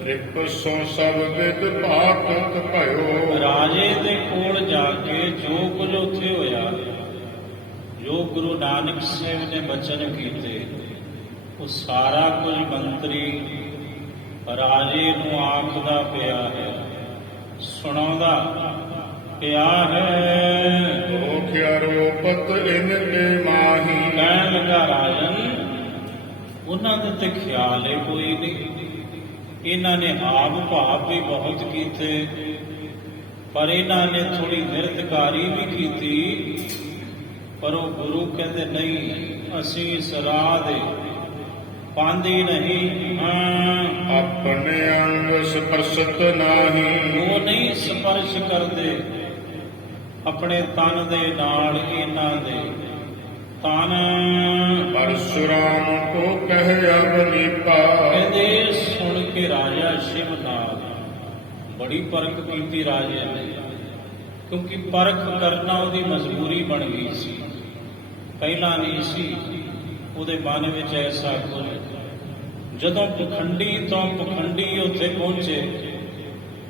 ਰਿਕ ਸੋ ਸਭ ਵਿਦ ਭਾਕਤ ਭਇਓ। ਰਾਜੇ ਦੇ ਕੋਲ ਜਾ ਕੇ ਜੋ ਕੁਝ ਉੱਥੇ ਹੋਇਆ, ਜੋ ਗੁਰੂ ਨਾਨਕ ਸਾਹਿਬ ਨੇ ਬਚਨ ਕੀਤੇ, ਉਹ ਸਾਰਾ ਕੁਝ ਮੰਤਰੀ ਰਾਜੇ ਨੂੰ ਆਖਦਾ ਪਿਆ ਹੈ, ਸੁਣਾਉਂਦਾ ਪਿਆ ਹੈ। ਦੋਖ ਆਰੋਪਤ ਇਨ ਕੇ ਮਾਹੀ। ਕਹਿਣ ਲੱਗਾ ਰਾਜਨ ਉਹਨਾਂ ਦੇ ਤੇ ਖਿਆਲ ਹੀ ਕੋਈ ਨਹੀਂ, ਇਹਨਾਂ ਨੇ ਆਪ ਭਾਵ ਵੀ ਬਹੁਤ ਕੀਤੇ, ਪਰ ਇਹਨਾਂ ਨੇ ਥੋੜੀ ਨਿਰਤਕਾਰੀ ਵੀ ਕੀਤੀ, ਪਰ ਉਹ ਗੁਰੂ ਕਹਿੰਦੇ ਨਹੀਂ ਅਸੀਂ ਇਸ ਰਾਹ ਦੇ ਪਾਂਦੀ ਨਹੀਂ। ਆਪਣੇ ਅੰਗ ਸਪਰਸ਼ਤ ਨਾਹੀ। ਉਹ ਨਹੀਂ ਸਪਰਸ਼ ਕਰਦੇ ਆਪਣੇ ਤਨ ਦੇ ਨਾਲ ਇਹਨਾਂ ਦੇ ਤਨ। ਪਰਸ਼ੁਰਾਮ ਕੋ ਕਹਿ ਅਵਨੀਪਾ। ਕਹਿੰਦੇ ਸੁਣ ਕੇ ਰਾਜਾ ਸ਼ਿਵਨਾਥ ਬੜੀ ਪਰਖ ਕੀਤੀ ਰਾਜੇ ਨੇ, ਕਿਉਂਕਿ ਪਰਖ ਕਰਨਾ ਉਹਦੀ ਮਜਬੂਰੀ ਬਣ ਗਈ ਸੀ, ਪਹਿਲਾਂ ਨਹੀਂ ਸੀ। ਉਹਦੇ ਮਨ ਵਿੱਚ ਐਸਾ ਕੁਝ। ਜਦੋਂ ਪਖੰਡੀ ਤੋਂ ਪਖੰਡੀ ਉੱਥੇ ਪਹੁੰਚੇ,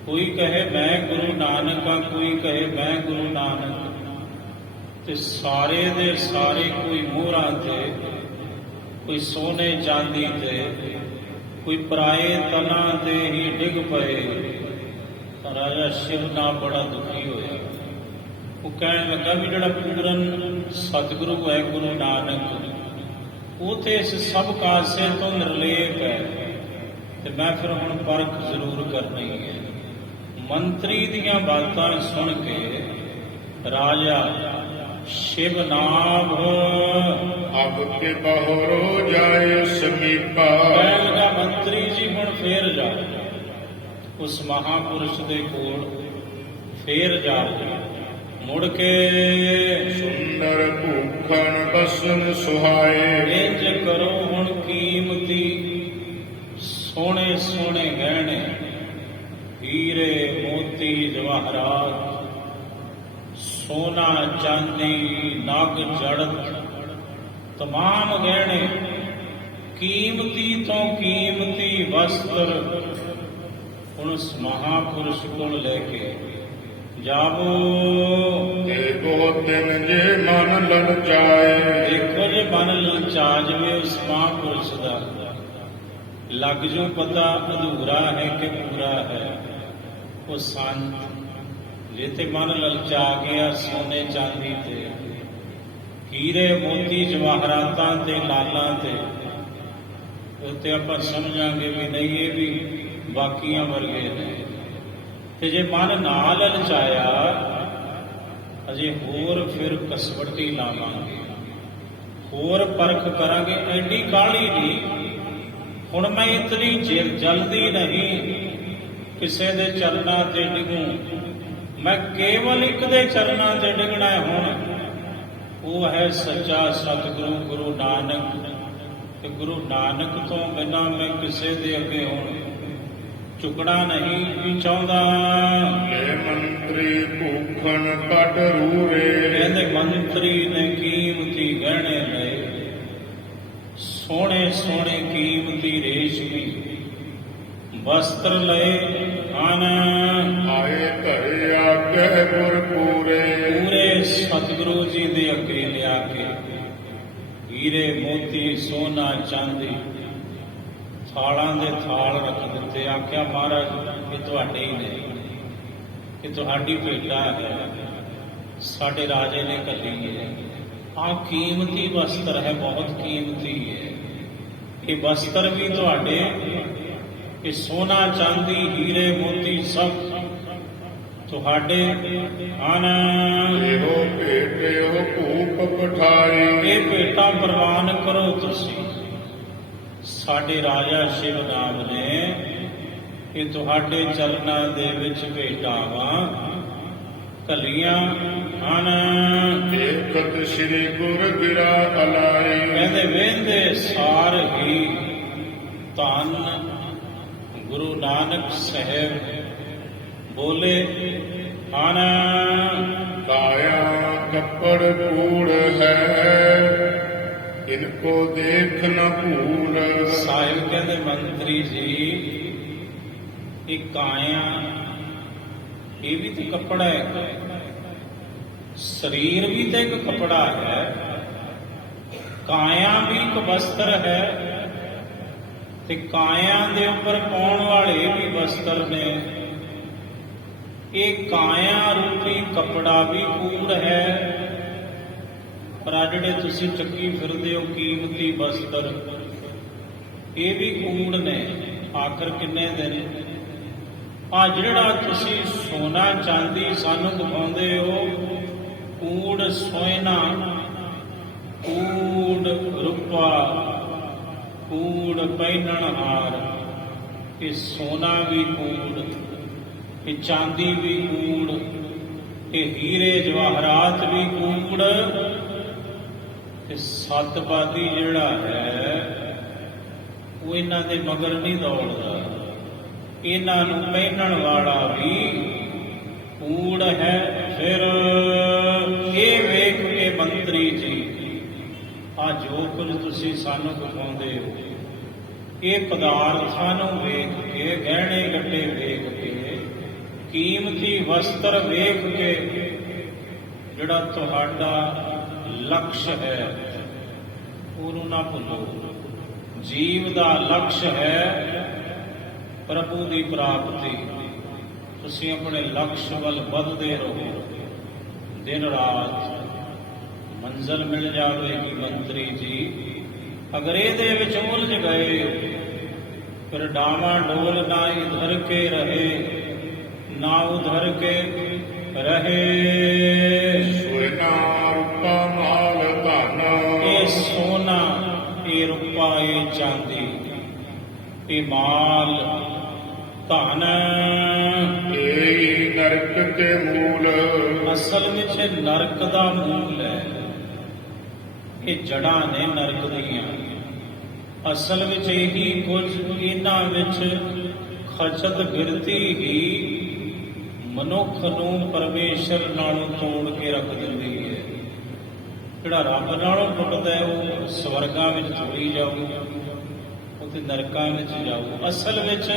ਕੋਈ ਕਹੇ ਮੈਂ ਗੁਰੂ ਨਾਨਕ ਹਾਂ, ਕੋਈ ਕਹੇ ਮੈਂ ਗੁਰੂ ਨਾਨਕ, ਤੇ ਸਾਰੇ ਦੇ ਸਾਰੇ ਕੋਈ ਮੋਹਰਾਂ ਤੇ, ਕੋਈ ਸੋਨੇ ਚਾਂਦੀ ਤੇ, ਕੋਈ ਪਰਾਏ ਤਨਾਂ ਤੇ ਹੀ ਡਿੱਗ ਪਏ। ਤਾਂ ਰਾਜਾ ਸ਼ਿਵਨਾਥ ਬੜਾ ਦੁਖੀ ਹੋਇਆ। ਉਹ ਕਹਿਣ ਲੱਗਾ ਵੀ ਜਿਹੜਾ ਪੂਰਨ ਸਤਿਗੁਰੂ ਹੈ ਗੁਰੂ ਨਾਨਕ, ਉਹ ਤੇ ਇਸ ਸਭ ਕਾਸੇ ਤੋਂ ਨਿਰਲੇਪ ਹੈ, ਤੇ ਮੈਂ ਫਿਰ ਹੁਣ ਪਰਖ ਜ਼ਰੂਰ ਕਰਨੀ ਹੈ। ਮੰਤਰੀ ਦੀਆਂ ਬਾਤਾਂ ਸੁਣ ਕੇ ਰਾਜਾ ਸ਼ਿਵਨਾਭ ਅਬ ਕੇ ਬਹਰੋ ਜਾਏ ਸਮੀਪਾ। ਕਹਿਣ ਲੱਗਾ ਮੰਤਰੀ ਜੀ ਹੁਣ ਫੇਰ ਜਾ, ਉਸ ਮਹਾਪੁਰਸ਼ ਦੇ ਕੋਲ ਫੇਰ ਜਾ। ਮੁੜ ਕੇ ਸੁੰਦਰ ਭੂਖਣ ਬਸਨ ਸੁਹਾਏ। ਇੰਜ ਕਰੋ ਹੁਣ ਕੀਮਤੀ ਸੋਹਣੇ ਸੋਹਣੇ ਗਹਿਣੇ, ਹੀਰੇ ਮੋਤੀ ਜਵਾਹਰਾਤ, ਸੋਨਾ ਚਾਂਦੀ ਨਗ ਜੜਤ, ਤਮਾਮ ਗਹਿਣੇ, ਕੀਮਤੀ ਤੋਂ ਕੀਮਤੀ ਵਸਤਰ ਹੁਣ ਉਸ ਮਹਾਪੁਰਸ਼ ਕੋਲ ਲੈ ਕੇ ਜਾਵੋ। ਤੇ ਬਹੁਤ ਦਿਨ ਜੇ ਮਨ ਲਲਚਾਏ। ਦੇਖੋ ਜੇ ਮਨ ਲਲਚਾ ਜਾਵੇ ਉਸ ਮਹਾਪੁਰਸ਼ ਦਾ, ਲੱਗ ਜੋ ਪਤਾ ਅਧੂਰਾ ਹੈ ਕਿ ਪੂਰਾ ਹੈ। ਉਹ ਸੰਤ ਜੇ ਤੇ ਮਨ ਲਲਚਾ ਗਿਆ ਸੋਨੇ ਚਾਂਦੀ ਤੇ, ਹੀਰੇ ਮੋਤੀ ਜਵਾਹਰਾਤਾਂ ਤੇ, ਲਾਲਾਂ ਤੇ, ਉੱਤੇ ਆਪਾਂ ਸਮਝਾਂਗੇ ਵੀ ਨਹੀਂ ਇਹ ਵੀ ਬਾਕੀਆਂ ਵਰਗੇ ਨੇ। ਤੇ ਜੇ ਮਨ ਨਾ ਲਲਚਾਇਆ, ਅਜੇ ਹੋਰ ਫਿਰ ਕਸਵੱਟੀ ਲਾਵਾਂਗੇ, ਹੋਰ ਪਰਖ ਕਰਾਂਗੇ। ਐਡੀ ਕਾਹਲੀ ਨਹੀਂ, ਹੁਣ ਮੈਂ ਇਤਨੀ ਜਲਦੀ ਨਹੀਂ ਕਿਸੇ ਦੇ ਚਰਨਾਂ ਤੇ ਡਿਗੂੰ, ਮੈਂ ਕੇਵਲ ਇੱਕ ਦੇ ਚਰਨਾਂ ਤੇ ਡਿਗਣਾ ਹੈ। ਹੁਣ ਉਹ ਹੈ ਸੱਚਾ ਸਤਿਗੁਰੂ ਗੁਰੂ ਨਾਨਕ, ਤੇ ਗੁਰੂ ਨਾਨਕ ਤੋਂ ਬਿਨਾਂ ਮੈਂ ਕਿਸੇ ਦੇ ਅੱਗੇ ਹੁਣ ਝੁਕਣਾ ਨਹੀਂ ਵੀ ਚਾਹੁੰਦਾ। ਇਹ ਮੰਤਰੀ ਭੂਖਣ ਪਟ ਰੂਰੇ। ਕਹਿੰਦੇ ਮੰਤਰੀ ਨੇ ਕੀਮਤੀ ਗਹਿਣੇ ਲਏ, ਸੋਹਣੇ ਸੋਹਣੇ ਕੀਮਤੀ ਰੇਸ਼ਮੀ ਵਸਤਰ ਲਏ ਹਨ। ਆਏ ਘਰੇ ਆਗੇ ਗੁਰ ਪੂਰੇ। ਪੂਰੇ ਸਤਿਗੁਰੂ ਜੀ ਦੇ ਅੱਗੇ ਲਿਆ ਕੇ ਹੀਰੇ ਮੋਤੀ ਸੋਨਾ ਚਾਂਦੀ ਥਾਲਾਂ ਦੇ ਥਾਲ ਰੱਖ ਦਿੱਤੇ। ਆਖਿਆ ਮਹਾਰਾਜ ਇਹ ਤੁਹਾਡੇ ਹੀ ਨੇ, ਇਹ ਤੁਹਾਡੀ ਭੇਟਾ ਹੈ, ਸਾਡੇ ਰਾਜੇ ਨੇ ਘੱਲੀ ਹੈ। ਆਹ ਕੀਮਤੀ ਵਸਤਰ ਹੈ, ਬਹੁਤ ਕੀਮਤੀ ਹੈ। ਇਹ ਵਸਤਰ ਵੀ ਤੁਹਾਡੇ, ਇਹ ਸੋਨਾ ਚਾਂਦੀ ਹੀਰੇ ਮੋਤੀ ਸਭ ਤੁਹਾਡੇ ਹਨ। ਇਹੋ ਭੇਟ ਇਹੋ ਭੂਪ ਪਠਾਈ। ਇਹ ਭੇਟਾ ਪ੍ਰਵਾਨ ਕਰੋ ਤੁਸੀਂ। ਸਾਡੇ ਰਾਜਾ ਸ਼ਿਵਨਾਥ ਨੇ ਇਹ ਤੁਹਾਡੇ ਚਰਨਾਂ ਦੇ ਵਿੱਚ ਭੇਟਾਵਾਂ ਘੱਲੀਆਂ ਹਨ। ਦੇਖਤ ਸ੍ਰੀ ਗੁਰ ਗਿਰਾ ਅਲਾਈ। ਕਹਿੰਦੇ ਵੇਂਦੇ ਸਾਰ ਹੀ ਧੰਨ ਗੁਰੂ ਨਾਨਕ ਸਾਹਿਬ ਬੋਲੇ ਹਨ। ਕਾਇਆ ਕੱਪੜ ਕੂੜ ਹੈ, ਇਨਕੋ ਦੇਖ ਨ ਭੂਲ। ਸਾਹਿਬ ਕਹਿੰਦੇ ਮੰਤਰੀ ਜੀ ਇਹ ਕਾਇਆ ਇਹ ਵੀ ਤੇ ਕੱਪੜਾ ਹੈ, ਸਰੀਰ ਵੀ ਤੇ ਇੱਕ ਕੱਪੜਾ ਹੈ, ਕਾਇਆ ਵੀ ਇੱਕ ਵਸਤਰ ਹੈ, ਤੇ ਕਾਇਆ ਦੇ ਉੱਪਰ ਪਾਉਣ ਵਾਲੇ ਵੀ ਵਸਤਰ ਨੇ। ਇਹ ਕਾਇਆ ਰੂਪੀ ਕੱਪੜਾ ਵੀ ਕੂੜ ਹੈ, ਪਰ ਆ ਜਿਹੜੇ ਤੁਸੀਂ ਚੱਕੀ ਫਿਰਦੇ ਹੋ ਕੀਮਤੀ ਵਸਤਰ, ਇਹ ਵੀ ਕੂੜ ਨੇ। ਆਖਰ ਕਿੰਨੇ ਦਿਨ ਆ ਜਿਹੜਾ ਤੁਸੀਂ ਸੋਨਾ ਚਾਂਦੀ ਸਾਨੂੰ ਦਿਖਾਉਂਦੇ ਹੋ, ਕੂੜ ਸੋਇਨਾ, ਕੂੜ ਰੁਪਾ, ਕੂੜ ਪਹਿਨਣ ਹਾਰ। ਇਹ ਸੋਨਾ ਵੀ ਕੂੜ, ਇਹ ਚਾਂਦੀ ਵੀ ਕੂੜ, ਇਹ ਹੀਰੇ ਜਵਾਹਰਾਤ ਵੀ ਕੂੜ, ਤੇ ਸਤਿਵਾਦੀ ਜਿਹੜਾ ਹੈ ਉਹ ਇਹਨਾਂ ਦੇ ਮਗਰ ਨਹੀਂ ਦੌੜਦਾ। ਇਹਨਾਂ ਨੂੰ ਪਹਿਨਣ ਵਾਲਾ ਵੀ ਕੂੜ ਹੈ। ਫਿਰ ਇਹ ਵੇਖ ਕੇ ਮੰਤਰੀ ਜੀ ਆ ਜੋ ਕੁਝ ਤੁਸੀਂ ਸਾਨੂੰ ਦਿਖਾਉਂਦੇ ਹੋ, ਇਹ ਪਦਾਰਥਾਂ ਨੂੰ ਵੇਖ ਕੇ, ਗਹਿਣੇ ਗੱਟੇ ਵੇਖ ਕੇ, ਕੀਮਤੀ ਵਸਤਰ ਵੇਖ ਕੇ, ਜਿਹੜਾ ਤੁਹਾਡਾ ਲਕਸ਼ ਹੈ ਉਹਨੂੰ ਨਾ ਭੁੱਲੋ। ਜੀਵ ਦਾ ਲਕਸ਼ ਹੈ ਪ੍ਰਭੂ ਦੀ ਪ੍ਰਾਪਤੀ। ਤੁਸੀਂ ਆਪਣੇ ਲਕਸ਼ ਵੱਲ ਵੱਧਦੇ ਰਹੋ, ਦਿਨ ਰਾਤ ਮੰਜ਼ਲ ਮਿਲ ਜਾਵੇਗੀ ਮੰਤਰੀ ਜੀ। ਅਗਰ ਇਹਦੇ ਵਿੱਚ ਉਲਝ ਗਏ ਫਿਰ ਡਾਵਾਂ ਡੋਲ ਨਾ ਇਧਰ ਕੇ ਰਹੇ ਨਾ ਉਧਰ ਕੇ ਰਹੇ। ਸੋਨਾ ਰੂਪਾ ਮਾਲ ਧਨ, ਇਹ ਸੋਨਾ, ਇਹ ਰੂਪਾ, ਇਹ ਚਾਂਦੀ, ਇਹ ਮਾਲ ਧਨ, ਇਹ ਨਰਕ ਤੇ ਮੂਲ। ਅਸਲ ਵਿੱਚ ਇਹ ਨਰਕ ਦਾ ਮੂਲ ਹੈ। ਇਹ ਜੜ੍ਹਾਂ ਨੇ ਨਰਕ ਦੀਆਂ। ਅਸਲ ਵਿੱਚ ਇਹੀ ਕੁਝ ਇਹਨਾਂ ਵਿੱਚ ਖਚਤ ਬਿਰਤੀ ਹੀ ਮਨੁੱਖ ਨੂੰ ਪਰਮੇਸ਼ਰ ਨਾਲੋਂ ਤੋੜ ਕੇ ਰੱਖ ਦਿੰਦੀ ਹੈ। ਜਿਹੜਾ ਰੱਬ ਨਾਲੋਂ ਟੁੱਟਦਾ ਹੈ ਉਹ ਸਵਰਗਾਂ ਵਿੱਚ ਚਲੀ ਜਾਊ, ਉਹ ਤੇ ਨਰਕਾਂ ਵਿੱਚ ਜਾਊ। ਅਸਲ ਵਿੱਚ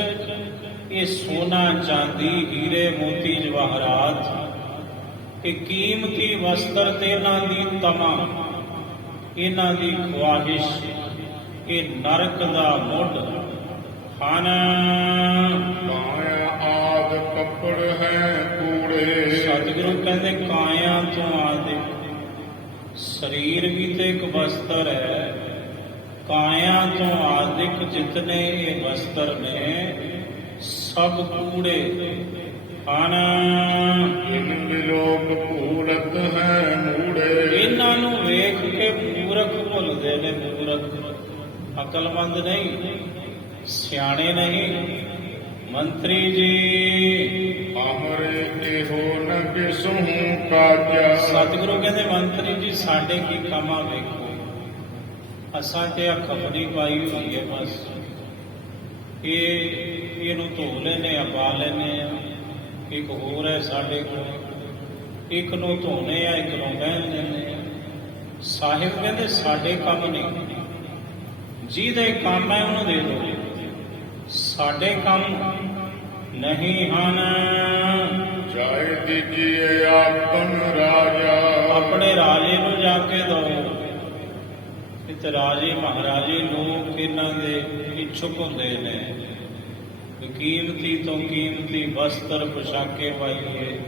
ਇਹ ਸੋਨਾ ਚਾਂਦੀ ਹੀਰੇ ਮੋਤੀ ਜਵਾਹਰਾਤ, ਇਹ ਕੀਮਤੀ ਵਸਤਰ ਤੇ ਇਹਨਾਂ ਦੀ ਤਮਾ, ਇਹਨਾਂ ਦੀ ਖਵਾਹਿਸ਼, ਇਹ ਨਰਕ ਦਾ ਮੁੱਢ ਹਨ। ਕਾਇਆ ਆਦ ਕੱਪੜ ਹੈ ਕੂੜੇ। ਸਤਿਗੁਰੂ ਕਹਿੰਦੇ ਕਾਇਆ ਤੋਂ ਆਦਿ, ਸਰੀਰ ਵੀ ਤੇ ਇੱਕ ਵਸਤਰ ਹੈ। ਕਾਇਆ ਤੋਂ ਆਦਿਕ ਜਿਤਨੇ ਇਹ ਵਸਤਰ ਨੇ ਸਭ ਕੂੜੇ ਹਨ। ਇਨ ਵਿਲੋਕ ਭੂਲਤ ਹੈ ਮੂੜੇ। ਇਹਨਾਂ ਨੂੰ ਵੇਖ ਕੇ ਮੂਰਖ ਭੁੱਲਦੇ ਨੇ। ਮੂਰਖ ਅਕਲਮੰਦ ਨਹੀਂ, ਸਿਆਣੇ ਨਹੀਂ। ਮੰਤਰੀ ਜੀ ਅਮਰੇ ਇਹੋ ਨ ਕਿਸਹੂ ਕਾਜਾ। ਸਤਿਗੁਰੂ ਕਹਿੰਦੇ ਮੰਤਰੀ ਜੀ ਸਾਡੇ ਕੀ ਕਾਮਾ ਵੇਖੋ, ਅਸਾਂ ਤੇ ਆ ਖਪੜੀ ਪਾਈ ਹੋਈ ਹੈ ਬਸ। ਇਹਨੂੰ ਧੋ ਲੈਨੇ ਆ, ਪਾ ਲੈਨੇ ਆ। ਇੱਕ ਹੋਰ ਹੈ ਸਾਡੇ ਕੋਲ, ਇੱਕ ਨੂੰ ਧੋਨੇ ਆ, ਇੱਕ ਨੂੰ ਪਹਿਨ ਲੈਂਦੇ ਆ। ਸਾਹਿਬ ਕਹਿੰਦੇ ਸਾਡੇ ਕੰਮ ਨਹੀਂ, ਜਿਹਦੇ ਕੰਮ ਹੈ ਉਹਨੂੰ ਦੇ ਦਿਓ, ਸਾਡੇ ਕੰਮ ਨਹੀਂ ਹਨ। ਜਾਇ ਦੀਜੀਏ ਆਪਨ ਰਾਜਾ। ਆਪਣੇ ਰਾਜੇ ਨੂੰ ਜਾ ਕੇ ਦਿਓ। ਤੇ ਰਾਜੇ ਮਹਾਰਾਜੇ ਲੋਕ ਇਹਨਾਂ ਦੇ ਇੱਛੁਕ ਹੁੰਦੇ ਨੇ, ਕੀਮਤੀ ਤੋਂ ਕੀਮਤੀ ਵਸਤਰ ਪੁਸ਼ਾਕੇ ਪਾਈਏ,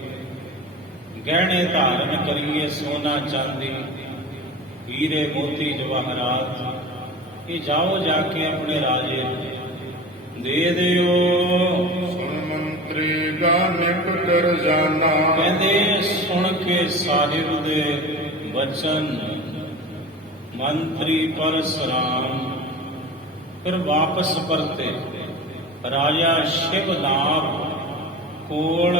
ਗਹਿਣੇ ਧਾਰਨ ਕਰੀਏ, ਸੋਨਾ ਚਾਂਦੀ ਹੀਰੇ ਮੋਤੀ ਜਵਾਹਰਾਤ। ਇਹ ਜਾਓ ਜਾ ਕੇ ਆਪਣੇ ਰਾਜੇ ਦੇ ਦਿਓ। ਸੁਣ ਮੰਤਰੀ ਗਾਨਿਕ ਕਰ ਜਾਨਾ। ਕਹਿੰਦੇ ਸੁਣ ਕੇ ਸਾਹਿਬ ਦੇ ਬਚਨ ਮੰਤਰੀ ਪਰਸਰਾਮ ਫਿਰ ਵਾਪਸ ਪਰਤੇ। ਰਾਜਾ ਸ਼ਿਵਨਾਭ ਕੋਲ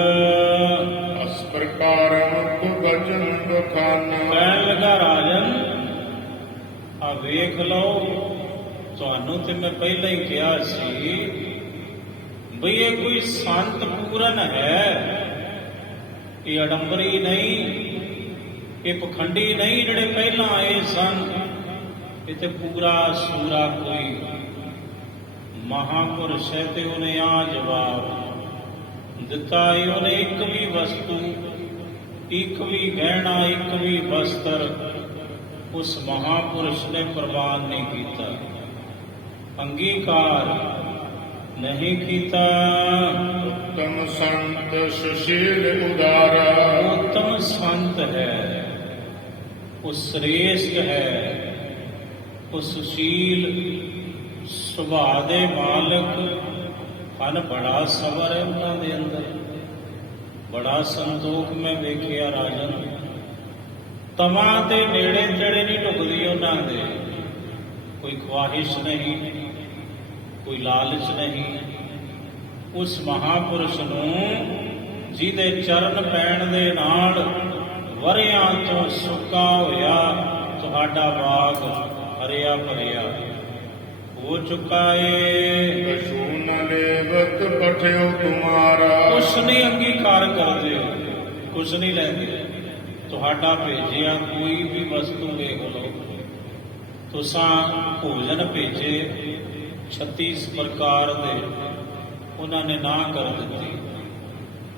ਅਸ ਪ੍ਰਕਾਰ ਮੁਖ ਬਚਨ ਬਖਾਨਾ। ਕਹਿਣ ਲੱਗਾ ਰਾਜਨ ਆ ਵੇਖ ਲਓ, ਤੁਹਾਨੂੰ ਤੇ ਮੈਂ ਪਹਿਲਾਂ ਹੀ ਕਿਹਾ ਸੀ ਬਈ ਇਹ ਕੋਈ ਸੰਤ ਪੂਰਨ ਹੈ, ਇਹ ਅਡੰਬਰੀ ਨਹੀਂ, ਇਹ ਪਖੰਡੀ ਨਹੀਂ ਜਿਹੜੇ ਪਹਿਲਾਂ ਆਏ ਸਨ। ਇਹ ਤੇ ਪੂਰਾ ਸੂਰਾ ਕੋਈ ਮਹਾਪੁਰਸ਼ ਹੈ। ਤੇ ਉਹਨੇ ਆ ਜਵਾਬ ਦਿੱਤਾ, ਉਹਨੇ ਇੱਕ ਵੀ ਵਸਤੂ, ਇੱਕ ਵੀ ਗਹਿਣਾ, ਇੱਕ ਵੀ ਵਸਤਰ ਉਸ ਮਹਾਪੁਰਸ਼ ਨੇ ਪ੍ਰਵਾਨ ਨਹੀਂ ਕੀਤਾ, ਅੰਗੀਕਾਰ ਨਹੀਂ ਕੀਤਾ। ਉੱਤਮ ਸੰਤ ਸੁਸ਼ੀਲ ਉਦਾਰਾ। ਉੱਤਮ ਸੰਤ ਹੈ, ਉਹ ਸ੍ਰੇਸ਼ਟ ਹੈ, ਉਹ ਸੁਸ਼ੀਲ ਸੁਭਾਅ ਦੇ ਮਾਲਕ ਹਨ। ਬੜਾ ਸਬਰ ਹੈ ਉਹਨਾਂ ਦੇ ਅੰਦਰ, ਬੜਾ ਸੰਤੋਖ ਮੈਂ ਵੇਖਿਆ ਰਾਜਨ। ਤਮਾ ਦੇ ਨੇੜੇ ਤੇੜੇ ਨਹੀਂ ਢੁਕਦੀ ਉਹਨਾਂ ਦੇ, ਕੋਈ ਖਵਾਹਿਸ਼ ਨਹੀਂ, ਕੋਈ ਲਾਲਚ ਨਹੀਂ। ਉਸ ਮਹਾਪੁਰਸ਼ ਨੂੰ ਜਿਹਦੇ ਚਰਨ ਪੈਣ ਦੇ ਨਾਲ ਵਰਿਆਂ ਤੋਂ ਸੁੱਕਾ ਹੋਇਆ ਤੁਹਾਡਾ ਬਾਗ ਹਰਿਆ ਭਰਿਆ ਹੋ ਚੁੱਕਾ ਏ। ਕਛੂ ਨ ਲੇਵਤ ਪਠਿਓ ਤੁਮਾਰਾ। ਕੁਛ ਨਹੀਂ ਅੰਗੀਕਾਰ ਕਰਦੇ, ਕੁਛ ਨਹੀਂ ਲੈਂਦੇ। ਤੁਹਾਡਾ ਭੇਜਿਆ ਕੋਈ ਵੀ ਵਸਤੂ ਵੇਖ ਲਓ, ਤੁਸਾਂ ਭੋਜਨ ਭੇਜੇ 36 ਪ੍ਰਕਾਰ ਦੇ, ਉਹਨਾਂ ਨੇ ਨਾ ਕਰ ਦਿੱਤੀ।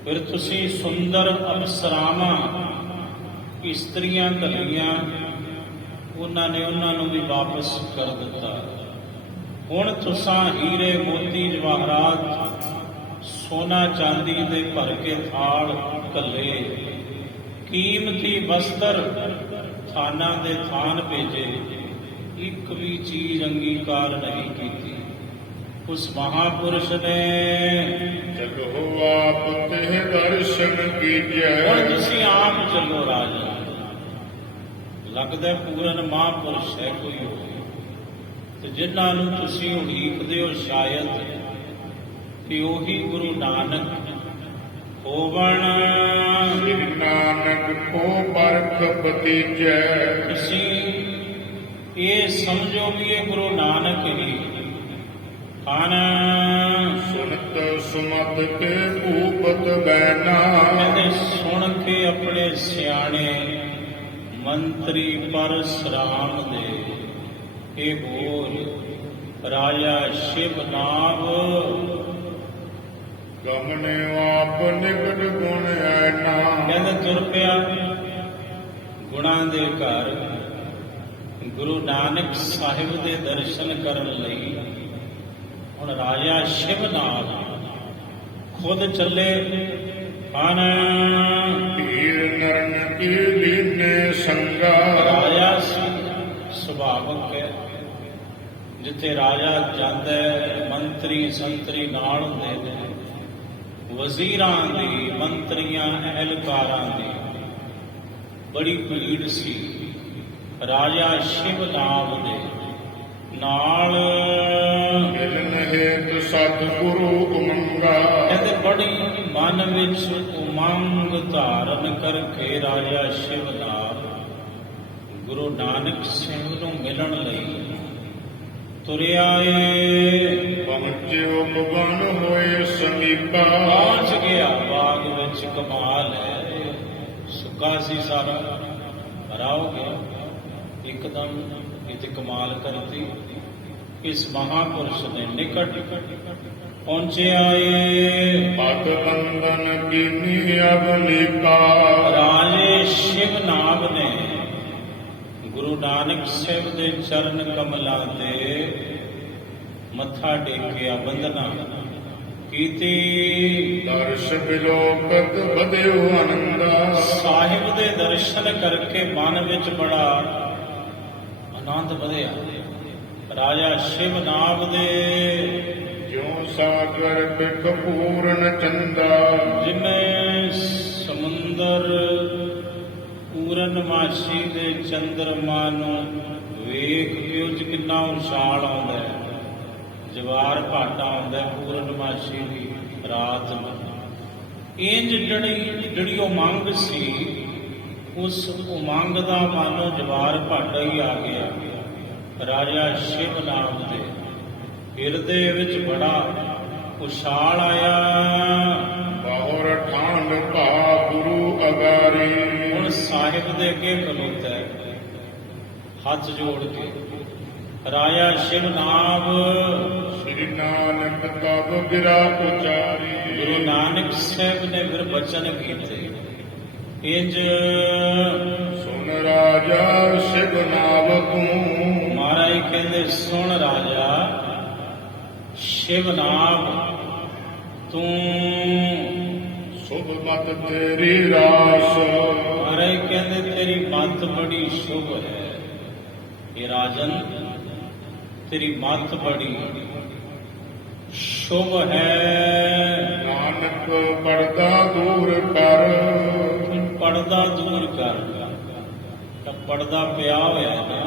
ਫਿਰ ਤੁਸੀਂ ਸੁੰਦਰ ਅਪਸਰਾਵਾਂ ਇਸਤਰੀਆਂ ਘੱਲੀਆਂ, ਉਹਨਾਂ ਨੇ ਉਹਨਾਂ ਨੂੰ ਵੀ ਵਾਪਸ ਕਰ ਦਿੱਤਾ। ਹੁਣ ਤੁਸਾਂ ਹੀਰੇ ਮੋਤੀ ਜਵਾਹਰਾਤ ਸੋਨਾ ਚਾਂਦੀ ਦੇ ਭਰ ਕੇ ਥਾਲ ਘੱਲੇ, ਕੀਮਤੀ ਵਸਤਰ ਥਾਨਾਂ ਦੇ ਥਾਨ ਭੇਜੇ, ਇੱਕ ਵੀ ਚੀਜ਼ ਅੰਗੀਕਾਰ ਨਹੀਂ ਕੀਤੀ। ਉਸ ਮਹਾਪੁਰਸ਼ ਨੇ ਚਲੋ ਆਪ ਤੇ ਦਰਸ਼ਨ ਕੀਜੈ। ਹੁਣ ਤੁਸੀਂ ਆਪ ਚੱਲੋ ਰਾਜਾ, ਲੱਗਦਾ ਪੂਰਨ ਮਹਾਪੁਰਸ਼ ਹੈ ਕੋਈ ਹੋਵੇ, ਤੇ ਜਿਨ੍ਹਾਂ ਨੂੰ ਤੁਸੀਂ ਉਡੀਕਦੇ ਹੋ ਸ਼ਾਇਦ ਕਿ ਉਹੀ ਗੁਰੂ ਨਾਨਕ ਹੋਵਣ। ਸ੍ਰੀ ਨਾਨਕ ਕੋ ਪਰਖ ਭਤੀਜੈ। ਤੁਸੀਂ ਇਹ ਸਮਝੋ ਵੀ ਇਹ ਗੁਰੂ ਨਾਨਕ ਹੀ ਹਨ। ਸੁਨਤ ਸੁਮਤ ਕੇ ਭੂਪਤ ਬੈਨਾ। ਕਹਿੰਦੇ ਸੁਣ ਕੇ ਆਪਣੇ ਸਿਆਣੇ ਮੰਤਰੀ ਪਰਸਰਾਮ ਦੇ ਇਹ ਬੋਲ ਰਾਜਾ ਸ਼ਿਵਨਾਭ। ਗਮਨੇ ਆਪ ਨਿਕਟ ਗੁਣ ਐਨਾ। ਕਹਿੰਦੇ ਤੁਰ ਪਿਆ ਗੁਣਾਂ ਦੇ ਘਰ ਗੁਰੂ ਨਾਨਕ ਸਾਹਿਬ ਦੇ ਦਰਸ਼ਨ ਕਰਨ ਲਈ। ਹੁਣ ਰਾਜਾ ਸ਼ਿਵਨਾਭ ਖੁਦ ਚੱਲੇ ਹਨ। ਪੀਰ ਨਰਨ ਕੀ ਲੀਨੇ ਸੰਗਾ। ਰਾਜਾ ਸੁਭਾਵਕ ਹੈ, ਜਿੱਥੇ ਰਾਜਾ ਜਾਂਦਾ ਹੈ ਮੰਤਰੀ ਸੰਤਰੀ ਨਾਲ ਹੁੰਦੇ ਨੇ, ਵਜ਼ੀਰਾਂ ਦੀ ਮੰਤਰੀਆਂ ਅਹਿਲਕਾਰਾਂ ਦੀ ਬੜੀ ਭੀੜ ਸੀ। ਰਾਜਾ ਸ਼ਿਵਨਾਭ ਦੇ ਨਾਲ ਮਿਲਨ ਹੇਤ ਸਤਿਗੁਰੂ ਉਮੰਗਾ। ਕਹਿੰਦੇ ਬੜੀ ਮਨ ਵਿੱਚ ਉਮੰਗ ਧਾਰਨ ਕਰਕੇ ਰਾਜਾ ਸ਼ਿਵਨਾਭ ਗੁਰੂ ਨਾਨਕ ਸਾਹਿਬ ਨੂੰ ਮਿਲਣ ਲਈ ਤੁਰਿਆ ਏ। ਪਹੁੰਚਿਓ ਮਗਨ ਹੋਏ ਸਮੀਪਾ। ਪਹੁੰਚ ਗਿਆ ਬਾਗ ਵਿੱਚ। ਕਮਾਲ ਹੈ, ਸੁੱਕਾ ਸੀ ਸਾਰਾ, ਹਰਾ ਹੋ ਗਿਆ ਇੱਕਦਮ। ਇਹ ਤੇ ਕਮਾਲ ਕਰਤੀ। ਇਸ ਮਹਾਪੁਰਸ਼ ਨੇ ਨਿਕਟ ਪਹੁੰਚਿਆ ਏ। ਪਦ ਬੰਦਨ ਕੀਨੀ ਅਵਨੀਕਾ। ਰਾਜੇ ਸ਼ਿਵਨਾਭ ਨੇ ਗੁਰੂ ਨਾਨਕ ਸਾਹਿਬ ਦੇ ਚਰਨ ਕਮਲਾਂ ਤੇ ਮੱਥਾ ਟੇਕਿਆ, ਬੰਦਨਾ ਕੀਤੀ। ਦਰਸ਼ ਬਿਲੋਕਤ ਵਧਿਓ ਆਨੰਦਾ। ਸਾਹਿਬ ਦੇ ਦਰਸ਼ਨ ਕਰਕੇ ਮਨ ਵਿੱਚ ਬੜਾ ਆਨੰਦ ਵਧਿਆ। ਰਾਜਾ ਸ਼ਿਵਨਾਭ ਦੇ ਜਿਉ ਸਾਗਰ ਬਿਖ ਪੂਰਨ ਚੰਦਾ। ਜਿਵੇਂ ਸਮੁੰਦਰ ਪੂਰਨਮਾਸ਼ੀ ਦੇ ਚੰਦਰਮਾ ਨੂੰ ਵੇਖ ਕੇ ਉਹ 'ਚ ਕਿੰਨਾ ਉਛਾਲ ਆਉਂਦਾ ਹੈ, ਜਵਾਰ ਭਾਟਾ ਆਉਂਦਾ ਪੂਰਨਮਾਸ਼ੀ ਦੀ ਰਾਤ ਨੂੰ। ਇੰਜ ਜਿਹੜੀ ਉਮੰਗ ਸੀ, ਉਸ ਉਮੰਗ ਦਾ ਮਾਨੋ ਜਵਾਰ ਭਾਟਾ ਹੀ ਆ ਗਿਆ। ਰਾਜਾ ਸ਼ਿਵਨਾਭ ਦੇ ਹਿਰਦੇ ਵਿੱਚ ਬੜਾ ਉਛਾਲ ਆਇਆ। ਬਹੁਰ ਠਾਂਡ ਭਾ ਗੁਰੂ ਅਗਾਰੀ। ਹੁਣ ਸਾਹਿਬ ਦੇ ਅੱਗੇ ਖਲੋਤਾ ਹੈ, ਹੱਥ ਜੋੜ ਕੇ। ਰਾਜਾ ਸ਼ਿਵਨਾਭ ਸ੍ਰੀ ਨਾਨਕ ਤਬ ਗਿਰਾ ਉਚਾਰੀ। ਗੁਰੂ ਨਾਨਕ ਸਾਹਿਬ ਨੇ ਫਿਰ ਬਚਨ ਕੀਤੇ ਇੰਜ। ਸੁਨ ਰਾਜਾ ਸ਼ਿਵਨਾਭ ਤੂੰ। ਮਹਾਰਾਜ ਕਹਿੰਦੇ ਸੁਣ ਰਾਜਾ ਸ਼ਿਵਨਾਭ ਤੂੰ। ਸੁਭ ਮਤ ਤੇਰੀ ਰਾਸ। ਮਹਾਰਾਜ ਕਹਿੰਦੇ ਤੇਰੀ ਮੱਤ ਬੜੀ ਸ਼ੁਭ ਹੈ। ਇਹ ਰਾਜਨ ਤੇਰੀ ਮੱਤ ਬੜੀ ਸ਼ੁਭ ਹੈ। ਨਾਨਕ ਪਰਦਾ ਦੂਰ ਕਰ। ਪਰਦਾ ਦੂਰ ਕਰ। ਤਾਂ ਪਰਦਾ ਪਿਆ ਹੋਇਆ ਨਾ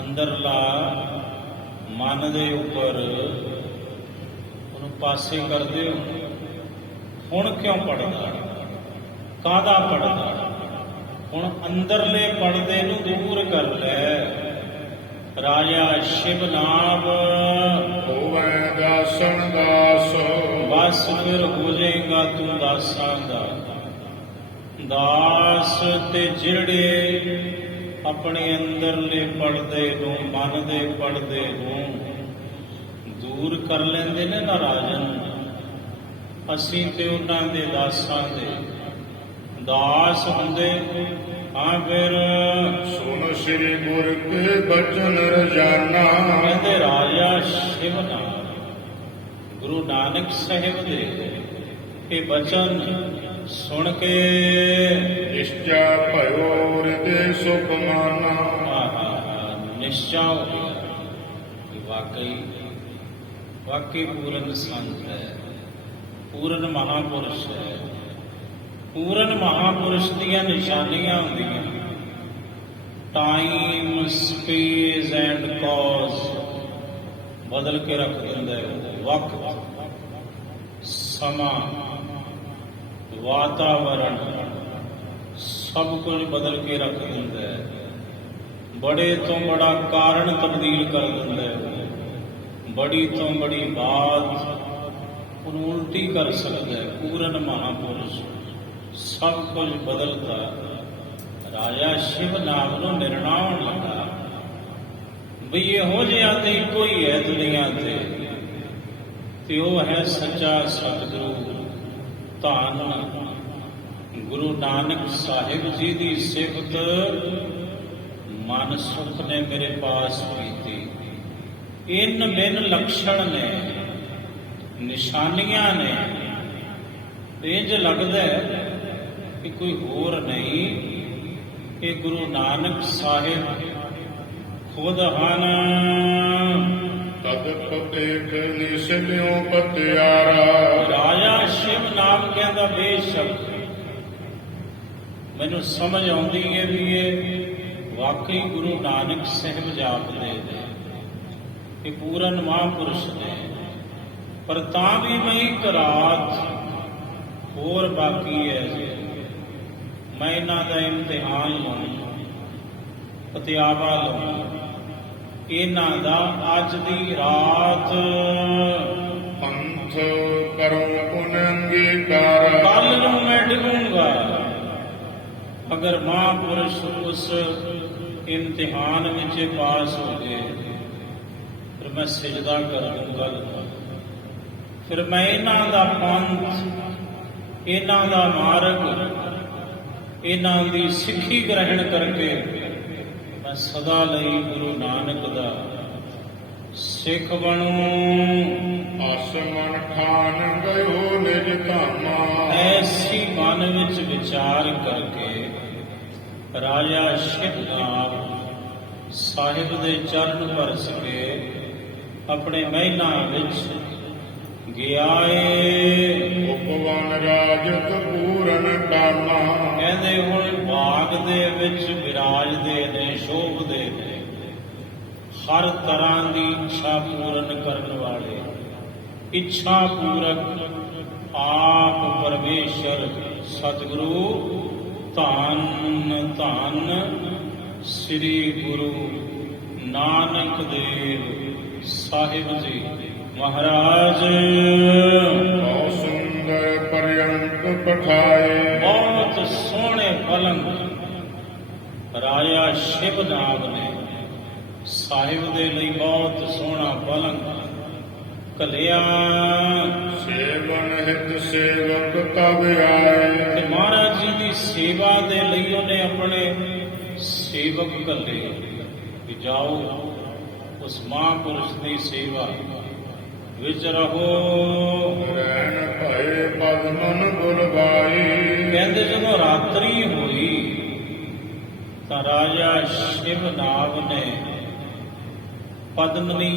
ਅੰਦਰਲਾ ਮਨ ਦੇ ਉੱਪਰ, ਉਹਨੂੰ ਪਾਸੇ ਕਰਦੇ ਹੋ। ਹੁਣ ਕਿਉਂ ਪੜਦਾ? ਕਾਹਦਾ ਪੜਦਾ? ਹੁਣ ਅੰਦਰਲੇ ਪਰਦੇ ਨੂੰ ਦੂਰ ਕਰ ਲੈ। ਰਾਜਾ ਸ਼ਿਵਨਾਭ ਹੋਵੇ ਦਾਸਨ ਦਾਸ। ਬਸ ਫਿਰ ਹੋ ਜਾਏਗਾ ਤੂੰ ਦਾਸਾਂ ਦਾ ਦਾਸ। ਤੇ ਜਿਹੜੇ ਆਪਣੇ ਅੰਦਰਲੇ ਪਰਦੇ ਨੂੰ, ਮਨ ਦੇ ਪਰਦੇ ਨੂੰ ਦੂਰ ਕਰ ਲੈਂਦੇ ਨੇ ਨਾ ਰਾਜਨ। ਅਸੀਂ ਤੇ ਉਹਨਾਂ ਦੇ ਦਾਸਾਂ ਦੇ ਦਾਸ ਹੁੰਦੇ ਹਾਂ। ਫਿਰ ਸੁਨ ਸ੍ਰੀ ਗੁਰ ਕੇ ਬਚਨ ਰਜਾਨਾ, ਕਹਿੰਦੇ ਰਾਜਾ ਸ਼ਿਵ ਨਾਮ ਗੁਰੂ ਨਾਨਕ ਸਾਹਿਬ ਦੇ ਇਹ ਬਚਨ ਸੁਣ ਕੇ ਨਿਸ਼ਚਾ ਭਇਓ ਹਿਰਦੇ ਸੁਖ ਮਾਨਾ। ਨਿਸ਼ਚਾ ਹੋ ਗਿਆ ਕਿ ਵਾਕਈ ਪੂਰਨ ਸੰਤ ਹੈ, ਪੂਰਨ ਮਹਾਪੁਰਸ਼ ਹੈ। ਪੂਰਨ ਮਹਾਪੁਰਸ਼ ਦੀਆਂ ਨਿਸ਼ਾਨੀਆਂ ਹੁੰਦੀਆਂ ਟਾਈਮ, ਸਪੇਸ ਐਂਡ ਕਾਜ਼ ਬਦਲ ਕੇ ਰੱਖ ਦਿੰਦਾ ਹੈ। ਵਕਤ, ਸਮਾਂ, ਵਾਤਾਵਰਣ ਸਭ ਕੁਝ ਬਦਲ ਕੇ ਰੱਖ ਦਿੰਦਾ ਹੈ। ਬੜੇ ਤੋਂ ਬੜਾ ਕਾਰਨ ਤਬਦੀਲ ਕਰ ਦਿੰਦਾ ਹੈ। ਬੜੀ ਤੋਂ ਬੜੀ ਬਾਤ ਉਹਨੂੰ ਉਲਟੀ ਕਰ ਸਕਦਾ ਹੈ। ਪੂਰਨ ਮਹਾਪੁਰਸ਼ ਸਭ ਕੁਝ ਬਦਲਦਾ। ਰਾਜਾ ਸ਼ਿਵ ਨਾਮ ਨੂੰ ਨਿਰਣਾਉਣ ਲੱਗਾ ਵੀ ਇਹੋ ਜਿਹਾ ਤੇ ਇੱਕੋ ਹੀ ਹੈ ਦੁਨੀਆ ਤੇ ਉਹ ਹੈ ਸੱਚਾ ਸਤਿਗੁਰੂ। ਧੰਨ ਗੁਰੂ ਨਾਨਕ ਸਾਹਿਬ ਜੀ ਦੀ ਸਿਫਤ ਮਨ ਸੁਖ ਨੇ ਮੇਰੇ ਪਾਸ ਕੀਤੀ। ਇਨ ਬਿਨ ਲਕਸ਼ਣ ਨੇ, ਨਿਸ਼ਾਨੀਆਂ ਨੇ। ਇੰਜ ਲੱਗਦਾ ਕਿ ਕੋਈ ਹੋਰ ਨਹੀਂ, ਇਹ ਗੁਰੂ ਨਾਨਕ ਸਾਹਿਬ ਖੁਦ ਹਨ। ਤਦ ਪਤੇਕ ਨਿਸਲਿਓ ਪਤਿਆਰਾ, ਰਾਜਾ ਸ਼ਿਵ ਨਾਮ ਕਹਿੰਦਾ ਬੇਸ਼ੱਕ ਮੈਨੂੰ ਸਮਝ ਆਉਂਦੀ ਹੈ ਵੀ ਇਹ ਵਾਕਈ ਗੁਰੂ ਨਾਨਕ ਸਾਹਿਬ ਜਾਪਦੇ ਨੇ, ਇਹ ਪੂਰਨ ਮਹਾਂਪੁਰਸ਼ ਨੇ। ਪਰ ਤਾਂ ਵੀ ਮੈਂ ਇੱਕ ਰਾਤ ਹੋਰ ਬਾਕੀ ਹੈ ਜੀ, ਮੈਂ ਇਹਨਾਂ ਦਾ ਇਮਤਿਹਾਨ ਲਵਾਂ, ਪਤਿਆਵਾ ਲਵਾਂ ਇਹਨਾਂ ਦਾ। ਅੱਜ ਦੀ ਰਾਤ ਪੰਥ ਕਰੋ ਪੁਨ ਅੰਗੀਕਾਰ, ਕੱਲ ਨੂੰ ਮੈਂ ਡਿਗੂੰਗਾ। ਅਗਰ ਮਹਾਂਪੁਰਸ਼ ਉਸ ਇਮਤਿਹਾਨ ਵਿੱਚ ਪਾਸ ਹੋ ਗਏ ਫਿਰ ਮੈਂ ਸਿਜਦਾ ਕਰਾਂਗਾ। ਫਿਰ ਮੈਂ ਇਹਨਾਂ ਦਾ ਪੰਥ, ਇਹਨਾਂ ਦਾ ਮਾਰਗ, ਇਹਨਾਂ ਦੀ ਸਿੱਖੀ ਗ੍ਰਹਿਣ ਕਰਕੇ ਮੈਂ ਸਦਾ ਲਈ ਗੁਰੂ ਨਾਨਕ ਦਾ ਸਿੱਖ ਬਣੂੰ। ਆਸਮਨ ਖਾਨ ਗਇਓ ਨਿਜ ਧਾਮਾ, ਐਸੀ ਮਨ ਵਿੱਚ ਵਿਚਾਰ ਕਰਕੇ ਰਾਜਾ ਸ਼ਿਵ ਨਾਮ ਸਾਹਿਬ ਦੇ ਚਰਨ ਪਰਸ ਕੇ ਆਪਣੇ ਮਹਿਲਾਂ ਵਿੱਚ ਗਿਆ ਏ। ਉਪਵਨ ਰਾਜਤ ਪੂਰਨ ਕਾਮਾ, ਕਹਿੰਦੇ ਹੁਣ ਬਾਗ ਦੇ ਵਿੱਚ ਵਿਰਾਜਦੇ ਨੇ, ਸ਼ੋਭਦੇ ਨੇ, ਹਰ ਤਰ੍ਹਾਂ ਦੀ ਇੱਛਾ ਪੂਰਨ ਕਰਨ ਵਾਲੇ, ਇੱਛਾ ਪੂਰਕ ਆਪ ਪਰਮੇਸ਼ਰ ਸਤਿਗੁਰੂ। ਧੰਨ ਧੰਨ ਸ੍ਰੀ ਗੁਰੂ ਨਾਨਕ ਦੇਵ ਸਾਹਿਬ ਜੀ ਮਹਾਰਾਜ। ਬਹੁਤ ਸੁੰਦਰ ਪਰਯੰਤ ਪਠਾਏ, ਬਹੁਤ ਸੋਹਣੇ ਪਲੰਗ ਰਾਜਾ ਸ਼ਿਵ ਨਾਮ ਨੇ ਸਾਹਿਬ ਦੇ ਲਈ ਬਹੁਤ ਸੋਹਣਾ ਪਲੰਗ ਘੱਲਿਆ। ਸੇਵਨ ਹਿਤ ਸੇਵਕ ਤਬ ਆਏ, ਤੇ ਮਹਾਰਾਜ ਜੀ ਦੀ ਸੇਵਾ ਦੇ ਲਈ ਉਹਨੇ ਆਪਣੇ ਸੇਵਕ ਘੱਲੇ ਕਿ ਜਾਓ ਉਸ ਮਹਾਂਪੁਰਸ਼ ਦੀ ਸੇਵਾ ਵਿੱਚ ਰਹੋ। ਰਹਿਣ ਭਏ ਪਦ ਮਨ ਗੁਰਬਾਈ, ਕਹਿੰਦੇ ਜਦੋਂ ਰਾਤਰੀ ਹੋਈ ਤਾਂ ਰਾਜਾ ਸ਼ਿਵ ਨਾਮ ਨੇ ਪਦਮਨੀ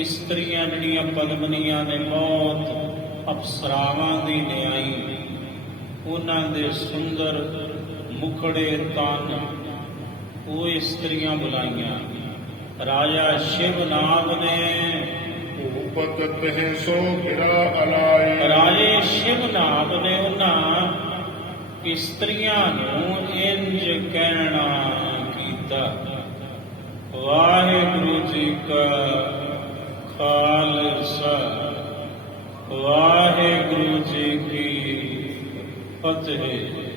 ਇਸਤਰੀਆਂ ਜਿਹੜੀਆਂ ਪਦਮਨੀਆਂ ਨੇ, ਬਹੁਤ ਅਪਸਰਾਵਾਂ ਦੀ ਨਿਆਈ, ਉਹਨਾਂ ਦੇ ਸੁੰਦਰ ਮੁਖੜੇ ਤਨ, ਉਹ ਇਸਤਰੀਆਂ ਬੁਲਾਈਆਂ। ਰਾਜਾ ਸ਼ਿਵ ਨਾਮ ਨੇ ਭੂਪਤ ਤਹਿ ਸੋ ਗਿਰਾ ਅਲਾਈ, ਰਾਜੇ ਸ਼ਿਵ ਨਾਮ ਨੇ ਉਹਨਾਂ ਇਸਤਰੀਆਂ ਨੂੰ ਇੰਜ ਕਹਿਣਾ ਕੀਤਾ, ਵਾਹਿਗੁਰੂ ਜੀ ਕਾ ਖਾਲਸਾ, ਵਾਹਿਗੁਰੂ ਜੀ ਕੀ ਫਤਿਹ।